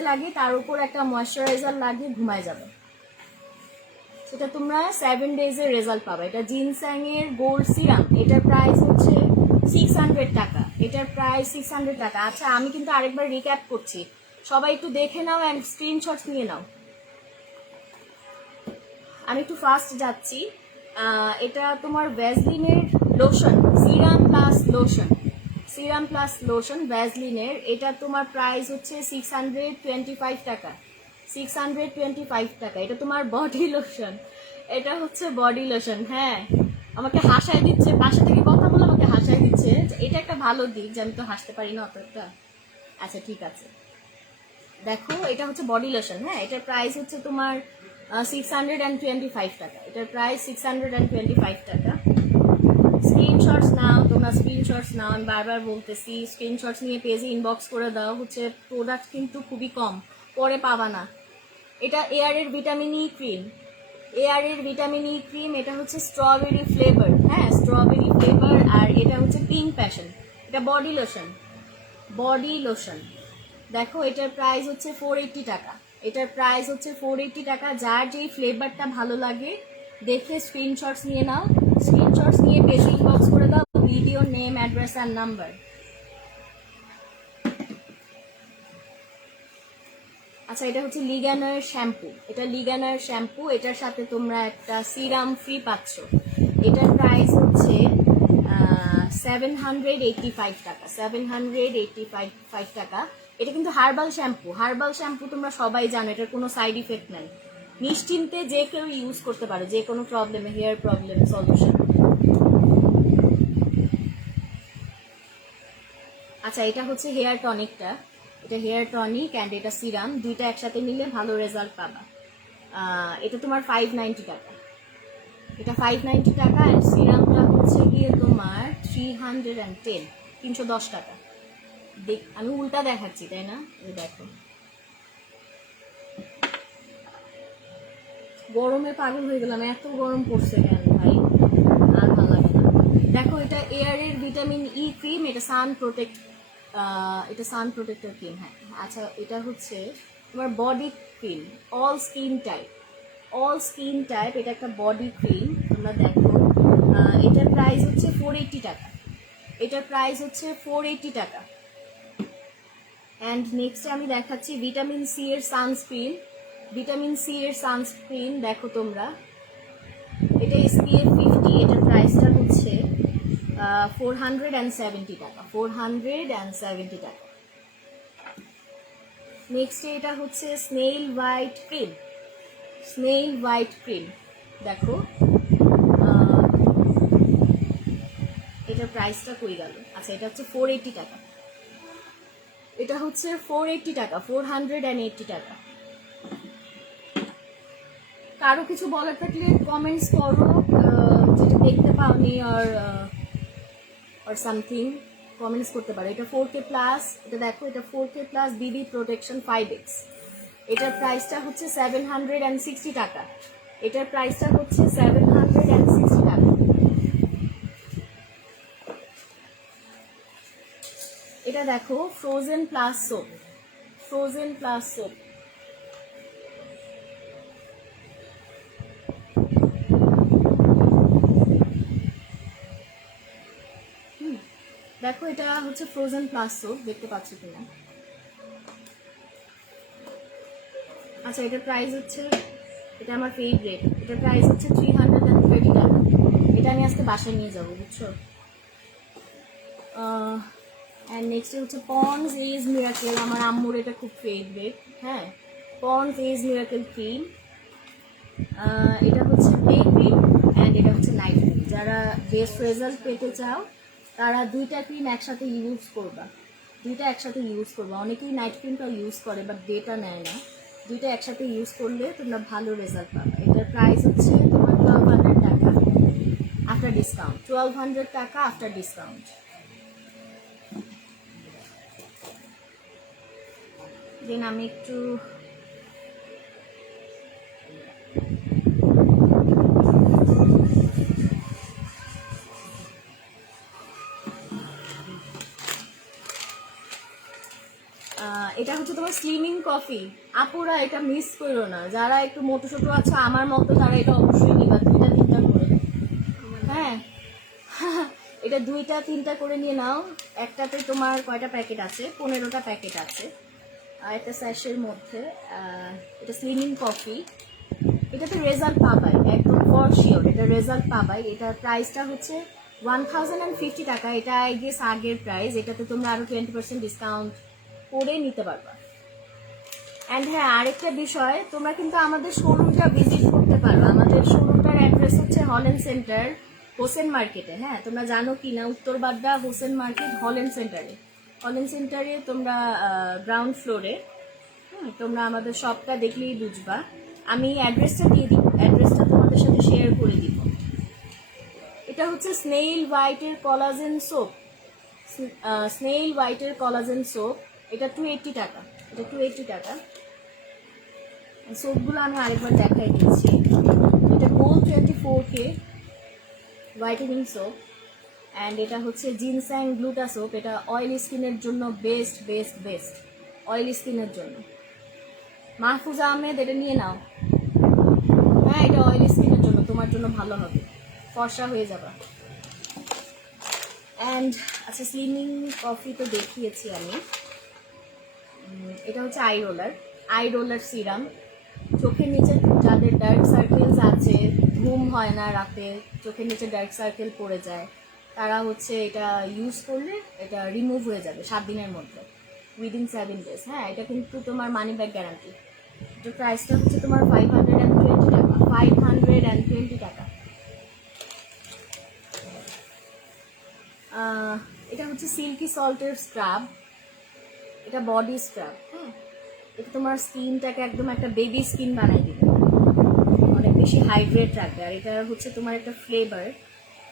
লাগিয়ে তার উপর একটা ময়শ্চারাইজার লাগিয়ে ঘুমায় যাবে, সেটা তোমরা 7 ডেজের রেজাল্ট পাবে। এটা জিনস্যাংয়ের গোল্ড সিরাম, এটার প্রাইস হচ্ছে 600 টাকা, এটার প্রাইস 600 টাকা। আচ্ছা আমি কিন্তু আরেকবার রিক্যাপ করছি, সবাই একটু দেখে নাও অ্যান্ড স্ক্রিনশটস নিয়ে নাও। আমি একটু ফাস্ট যাচ্ছি। এটা তোমার ভ্যাসলিনের lotion, serum plus lotion, serum plus lotion ভ্যাসলিনের, এটা তোমার প্রাইস হচ্ছে 625 টাকা, 625 টাকা। এটা তোমার বডি লোশন, এটা হচ্ছে বডি লোশন। হ্যাঁ আমাকে হাসায় দিচ্ছে, বাসা থেকে কথা বলে আমাকে হাসায় দিচ্ছে, এটা একটা ভালো দিক যে আমি তো হাসতে পারি না অতটা। আচ্ছা ঠিক আছে, দেখো এটা হচ্ছে বডি লোশন। হ্যাঁ এটার প্রাইস হচ্ছে তোমার 625 টাকা, এটার প্রাইস 625 টাকা। স্ক্রিনশটস নাও তোমরা, স্ক্রিনশটস নাও, আমি বারবার বলতেছি স্ক্রিনশটস নিয়ে পেজে ইনবক্স করে দাও। হচ্ছে প্রোডাক্ট কিন্তু খুবই কম, পরে পাবা না। এটা এয়ারের ভিটামিন ই ক্রিম, এয়ারের ভিটামিন ই ক্রিম, এটা হচ্ছে স্ট্রবেরি ফ্লেভার। হ্যাঁ স্ট্রবেরি ফ্লেভার, আর এটা হচ্ছে পিঙ্ক প্যাশন। এটা বডি লোশন, বডি লোশন। দেখো এটার প্রাইস হচ্ছে 480 টাকা, এটার প্রাইস হচ্ছে 480 টাকা। যার যেই ফ্লেভারটা ভালো লাগে দেখে স্ক্রিনশটস নিয়ে নাও, স্ক্রিনশটস নিয়ে পেজে ইনবক্স করে দাও, ভিডিও নেম অ্যাড্রেস আর নাম্বার। আচ্ছা, এটা হচ্ছে লিগ্যানার শ্যাম্পু। এটা লিগ্যানার শ্যাম্পু, এটার সাথে তোমরা একটা সিরাম ফ্রি পাচ্ছ। এটার প্রাইস হচ্ছে 785 টাকা, 785 টাকা। এটা কিন্তু হার্বাল শ্যাম্পু। হার্বাল শ্যাম্পু তোমরা সবাই জানো, এটার কোনো সাইড ইফেক্ট নাই। নিশ্চিন্তে যে কেউ ইউজ করতে পারো, যে কোনো প্রবলেমে, হেয়ার প্রবলেম সলিউশন। আচ্ছা, এটা হচ্ছে হেয়ার টনিকটা। এটা হেয়ার টনিক অ্যান্ড এটা সিরাম, দুইটা একসাথে নিলে ভালো রেজাল্ট পাবা। এটা তোমার 590 টাকা। এটা 590 টাকা অ্যান্ড সিরামটা হচ্ছে গিয়ে তোমার 310 টাকা। আমি উল্টা দেখাচ্ছি, তাই না? এই দেখো, গরমে পাগল হয়ে গেলাম, এত গরম পড়ছে কেন ভাই, আর ভালো লাগে না। দেখো, এটা এয়ারের ভিটামিন ই ক্রিম, এটা সান প্রোটেক্টর ক্রিম। হ্যাঁ, আচ্ছা, এটা হচ্ছে তোমার body cream, all skin type. এটা একটা বডি ক্রিম, তোমরা দেখো। এটার প্রাইস হচ্ছে 480 টাকা। এটার প্রাইস হচ্ছে 480 টাকা। অ্যান্ড নেক্সটে আমি দেখাচ্ছি ভিটামিন সি এর সানস্ক্রিন। দেখো তোমরা, এটা SPF 50। এটার প্রাইসটা হচ্ছে 470 টাকা, 470 টাকা। নেক্সটে এটা হচ্ছে স্নেইল হোয়াইট ক্রিম। দেখো, এটার প্রাইসটা কই গেল? আচ্ছা, এটা হচ্ছে 480 টাকা। এটা হচ্ছে 480 টাকা, 480 টাকা। কারো কিছু বলার থাকলে কমেন্টস করো, যেটা দেখতে পাওনি আর সামথিং কমেন্টস করতে পারো। এটা 4K প্লাস, এটা দেখো, এটা 4K plus BB protection 5X। এটার প্রাইসটা হচ্ছে 760 টাকা। এটার প্রাইসটা হচ্ছে 760 টাকা। এটা দেখো, ফ্রোজেন প্লাস সোপ। দেখো, এটা হচ্ছে ফ্রোজেন প্লাস সোপ, দেখতে পাচ্ছ কিনা? আচ্ছা, এটার প্রাইস হচ্ছে, এটা আমার ফেভারিট, এটার প্রাইস হচ্ছে 330 টাকা। এটা আমি আজকে বাসায় নিয়ে যাবো, বুঝছো? অ্যান্ড নেক্সট হচ্ছে পন্ডস এজ মিরাকেল। আমার আম্মুর এটা খুব ফেভারিট। হ্যাঁ, পন্ডস এজ মিরাকেল ক্রিম। এটা হচ্ছে ডে ক্রিম অ্যান্ড এটা হচ্ছে নাইট ক্রিম। যারা বেস্ট রেজাল্ট পেতে চাও তারা দুইটা ক্রিম একসাথে ইউজ করবা। অনেকেই নাইট ক্রিমটা ইউজ করে বাট ডেটা নেয় না। দুইটা একসাথে ইউজ করলে তোমরা ভালো রেজাল্ট পাবা। এটার প্রাইস হচ্ছে তোমার 1200 টাকা আফটার ডিসকাউন্ট। 1200 টাকা আফটার ডিসকাউন্ট। দেন আমি একটু এটা হচ্ছে তোমার স্লিমিং কফি। আপুরা এটা মিস করো না, যারা একটু মোটো ছোটো আছে আমার মতো তারা এটা অবশ্যই নিবা, 2-3টা করে। হ্যাঁ, এটা 2-3টা করে নিয়ে নাও। একটাতে তোমার কয়টা প্যাকেট আছে? 15টা প্যাকেট আছে আর একটা স্যাশের মধ্যে। এটা স্লিমিং কফি, এটাতে রেজাল্ট পাবাই একদম ফর শিওর, এটা রেজাল্ট পাবাই। এটার প্রাইসটা হচ্ছে 1050 টাকা। এটা আই গেস আগের প্রাইস, এটাতে তোমরা আরো 20% ডিসকাউন্ট করে নিতে পারবা। অ্যান্ড হ্যাঁ, আরেকটা বিষয়, তোমরা কিন্তু আমাদের শোরুমটা ভিজিট করতে পারো। আমাদের শোরুমটার অ্যাড্রেস হচ্ছে হল্যান্ড সেন্টার, হোসেন মার্কেটে। হ্যাঁ, তোমরা জানো কি না, উত্তরবাড্ডা হোসেন মার্কেট, হল্যান্ড সেন্টারে তোমরা গ্রাউন্ড ফ্লোরে। তোমরা আমাদের শপটা দেখলেই বুঝবা। আমি অ্যাড্রেসটা দিয়ে দিব, অ্যাড্রেসটা তোমাদের সাথে শেয়ার করে দিব। এটা হচ্ছে স্নেইল হোয়াইটের কলাজেন সোপ। এটা 280 টাকা। সোপগুলো আমি আরেকবার দেখাই দিচ্ছি। এটা gold 24K whitening soap and এটা হচ্ছে জিনস্যাং গ্লুটা সোপ। এটা অয়েলি স্কিনের জন্য বেস্ট অয়েলি স্কিনের জন্য। মাহফুজা আহমেদ, এটা নিয়ে নাও। হ্যাঁ, এটা অয়েলি স্কিনের জন্য, তোমার জন্য ভালো হবে, ফর্সা হয়ে যাবে। অ্যান্ড আচ্ছা, স্লিমিং কফি তো দেখিয়েছি আমি। এটা হচ্ছে I roller. I roller serum, চোখের নিচে যাদের ডার্ক সার্কেলস আছে, ঘুম হয় না রাতে, চোখের নিচে ডার্ক সার্কেল পড়ে যায়, তারা হচ্ছে এটা ইউজ করলে এটা রিমুভ হয়ে যাবে 7 দিনের মধ্যে, উইদিন 7 days। হ্যাঁ, এটা কিন্তু তোমার মানি ব্যাক গ্যারান্টি। এটার প্রাইসটা হচ্ছে তোমার 520 টাকা, 520 টাকা। এটা হচ্ছে সিল্কি সল্টের স্ক্রাব, এটা বডি স্ক্রাব। হ্যাঁ, এটা তোমার স্কিনটাকে একদম একটা বেবি স্কিন বানাই দিবে, অনেক বেশি হাইড্রেট রাখবে। আর এটা হচ্ছে তোমার একটা ফ্লেভার,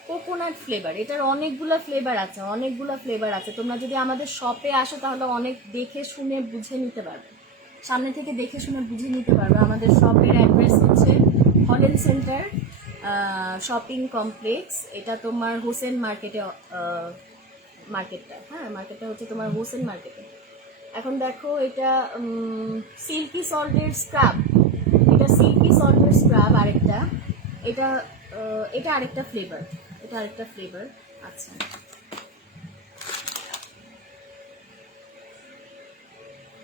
কোকোনাট ফ্লেভার। এটার অনেকগুলো ফ্লেভার আছে, অনেকগুলো ফ্লেভার আছে। তোমরা যদি আমাদের শপে আসো তাহলে অনেক দেখে শুনে বুঝে নিতে পারবে, সামনে থেকে দেখে শুনে বুঝে নিতে পারবে। আমাদের শপের অ্যাড্রেস হচ্ছে হল্যান্ড সেন্টার শপিং কমপ্লেক্স। এটা তোমার হোসেন মার্কেটে, মার্কেটটা, হ্যাঁ মার্কেটটা হচ্ছে তোমার হোসেন মার্কেটে। এখন দেখো এটা সিল্কি সল্টের স্ক্রাব, এটা সিল্কি সল্টের স্ক্রাব আরেকটা, এটা এটা আরেকটা ফ্লেভার, এটা আরেকটা ফ্লেভার। আচ্ছা,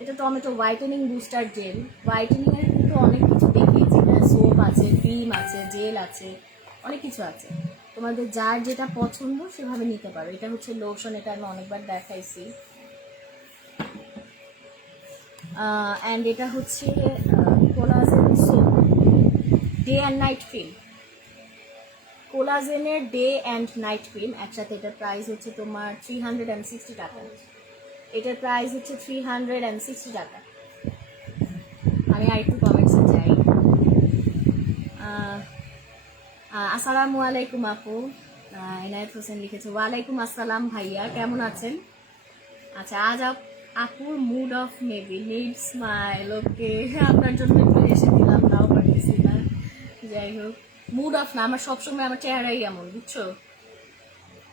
এটা tomato whitening booster gel. Whitening এর কিন্তু অনেক কিছু দেখিয়েছি, হ্যাঁ সোপ আছে, ক্রিম আছে, জেল আছে, অনেক কিছু আছে। তোমাদের যার যেটা পছন্দ সেভাবে নিতে পারো। এটা হচ্ছে লোশন, এটা আমি অনেকবার দেখাইছি। অ্যান্ড এটা হচ্ছে collagen soap, day and night cream, কোলাজেনের ডে অ্যান্ড নাইট ক্রিম একসাথে। এটার প্রাইস হচ্ছে তোমার 360 টাকা, এটার প্রাইস হচ্ছে 360 টাকা। আমি আর একটু কমেন্টসে যাই। আসসালামু আলাইকুম আপু, এনায়েত হোসেন লিখেছে ওয়ালাইকুম আসসালাম ভাইয়া, কেমন আছেন? আচ্ছা, আজ আপুর mood off maybe need smile. Okay, আপনার জন্য একটু হেসে দিলাম, নাও পারতেছি না। যাই হোক, মুড অফ না, আমার সবসময় আমার চেহারাই এমন, বুঝছো।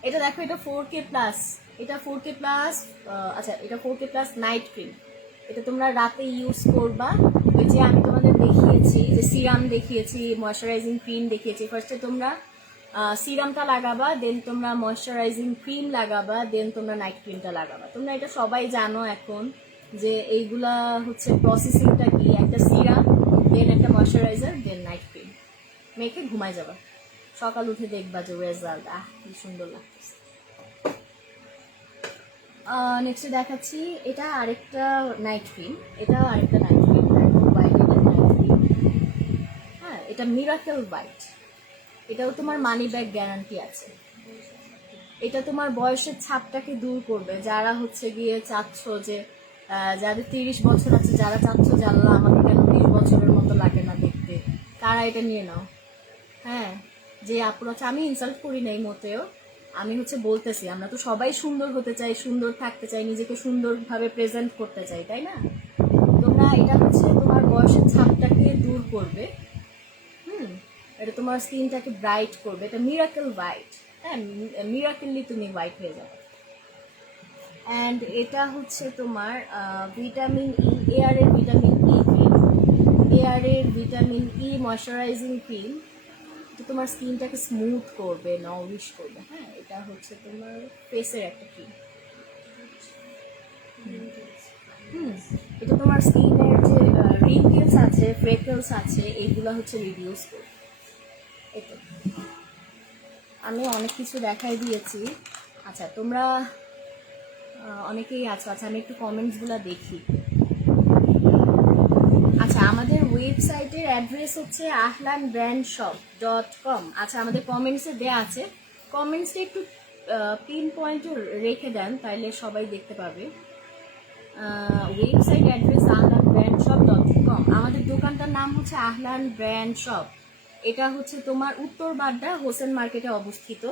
এটা দেখো, এটা 4K প্লাস, এটা 4K প্লাস। আচ্ছা, এটা 4K প্লাস নাইট ক্রিম। এটা তোমরা রাতে ইউজ করবা। ওই যে আমি তোমাদের দেখিয়েছি, যে সিরাম দেখিয়েছি, ময়শ্চারাইজিং ক্রিম দেখিয়েছি। ফার্স্টে তোমরা সিরামটা লাগাবা, দেন তোমরা ময়শ্চারাইজিং ক্রিম লাগাবা, দেন তোমরা নাইট ক্রিমটা লাগাবা। তোমরা এটা সবাই জানো এখন যে এইগুলা হচ্ছে প্রসেসিংটা কি। একটা সিরাম, দেন একটা ময়শ্চারাইজার, দেন নাইট ক্রিম মেখে ঘুমায় যাবা, সকাল উঠে দেখবা যে রেজাল্ট, কি সুন্দর লাগতেছে। নেক্সট দেখাচ্ছি, এটা আরেকটা নাইট ক্রিম, এটা আরেকটা night cream, whitening night cream. হ্যাঁ, এটা মিরাকেল হোয়াইট, এটাও তোমার মানি ব্যাক গ্যারান্টি আছে। এটা তোমার বয়সের ছাপটাকে দূর করবে। যারা হচ্ছে গিয়ে চাচ্ছ যে যাদের 30 বছর আছে, যারা চাচ্ছ যে আল্লাহ আমাকে কেন 20 বছরের মতো লাগে না দেখতে, তারা এটা নিয়ে নাও। হ্যাঁ, যে আপুরা, আমি ইনসাল্ট করি নাই মোটেও, আমি হচ্ছে বলতেছি আমরা তো সবাই সুন্দর হতে চাই, সুন্দর থাকতে চাই, নিজেকে সুন্দরভাবে প্রেজেন্ট করতে চাই, তাই না? তোমরা এটা হচ্ছে তোমার বয়সের ছাপটাকে দূর করবে। এটা তোমার স্কিনটাকে ব্রাইট করবে। এটা মিরাকেল হোয়াইট, হ্যাঁ মিরাকেললি তুমি হোয়াইট হয়ে যাবে। অ্যান্ড এটা হচ্ছে তোমার ভিটামিন ই, এয়ারের ভিটামিন ই ক্রিম, এয়ারের ভিটামিন ই ময়শ্চারাইজিং ক্রিম। এটা তোমার স্কিনটাকে স্মুথ করবে, নরিশ করবে। হ্যাঁ, এটা হচ্ছে তোমার ফেসের একটা ক্রিম। এটা তোমার স্কিনের যে রিঙ্কেলস আছে, ফ্রেকলস আছে, এইগুলো হচ্ছে রিডিউস করবে। এটা আমি অনেক কিছু দেখাই দিয়েছি। আচ্ছা, তোমরা অনেকেই আছো। আচ্ছা, আমি একটু কমেন্টসগুলো দেখি। আচ্ছা, আমাদের ওয়েবসাইটের অ্যাড্রেস হচ্ছে ahlanbrandshop.com। আচ্ছা, আমাদের কমেন্টসে দেয়া আছে, কমেন্টসটা একটু পিন পয়েন্টে রেখে দেন, তাইলে সবাই দেখতে পাবে। Website address ahlanbrandshop.com। আমাদের দোকানটার নাম হচ্ছে আহলান ব্র্যান্ড শপ। এটা হচ্ছে তোমার উত্তর বাড্ডা হোসেন মার্কেটে অবস্থিত,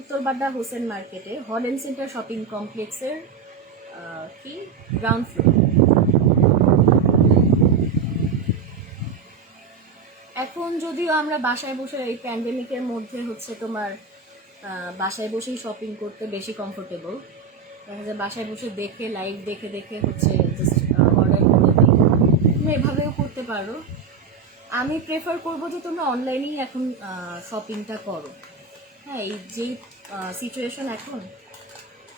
উত্তর বাড্ডা হোসেন মার্কেটে হল্যান্ড সেন্টার শপিং কমপ্লেক্সের কি গ্রাউন্ড ফ্লোর। এখন যদিও আমরা বাসায় বসে, এই প্যান্ডেমিকের মধ্যে হচ্ছে তোমার বাসায় বসেই শপিং করতে বেশি কমফোর্টেবল। দেখা যায় বাসায় বসে দেখে, লাইভ দেখে দেখে হচ্ছে জাস্ট অর্ডার করে দিই। তুমি এভাবেও করতে পারো। আমি প্রেফার করবো যে তোমরা অনলাইনেই এখন শপিংটা করো। হ্যাঁ, এই যেই সিচুয়েশন এখন,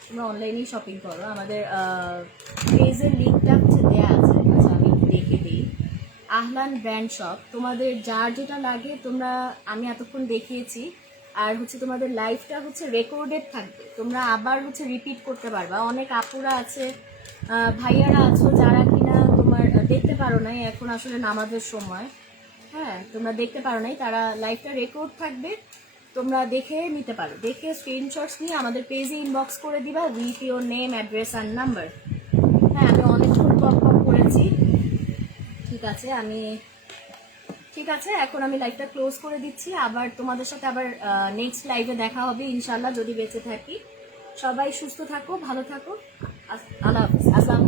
তোমরা অনলাইনেই শপিং করো। আমাদের পেজের লিঙ্কটা হচ্ছে দেওয়া আছে। আচ্ছা, আমি একটু দেখে আহলান ব্র্যান্ড শপ। তোমাদের যার যেটা লাগে তোমরা, আমি এতক্ষণ দেখিয়েছি। আর হচ্ছে তোমাদের লাইফটা হচ্ছে রেকর্ডেড থাকবে, তোমরা আবার হচ্ছে রিপিট করতে পারবা। অনেক আপুরা আছে, ভাইয়ারা আছো যারা কিনা তোমার দেখতে পারো নাই, এখন আসলে নামাজের সময়, হ্যাঁ তোমরা দেখতে পারো নাই, তারা লাইফটা রেকর্ড থাকবে, তোমরা দেখে নিতে পারো। দেখে স্ক্রিনশটস নিয়ে আমাদের পেজে ইনবক্স করে দিবা উইথ ইওর নেম, অ্যাড্রেস আর নাম্বার। হ্যাঁ, আমি অনেকক্ষণ পপ করেছি, ঠিক আছে, এখন আমি লাইভটা ক্লোজ করে দিচ্ছি। আবার তোমাদের সাথে আবার নেক্সট লাইভে দেখা হবে ইনশাল্লাহ, যদি বেঁচে থাকি। সবাই সুস্থ থাকো, ভালো থাকো। আল্লাহ হাফিজ। আসসালামু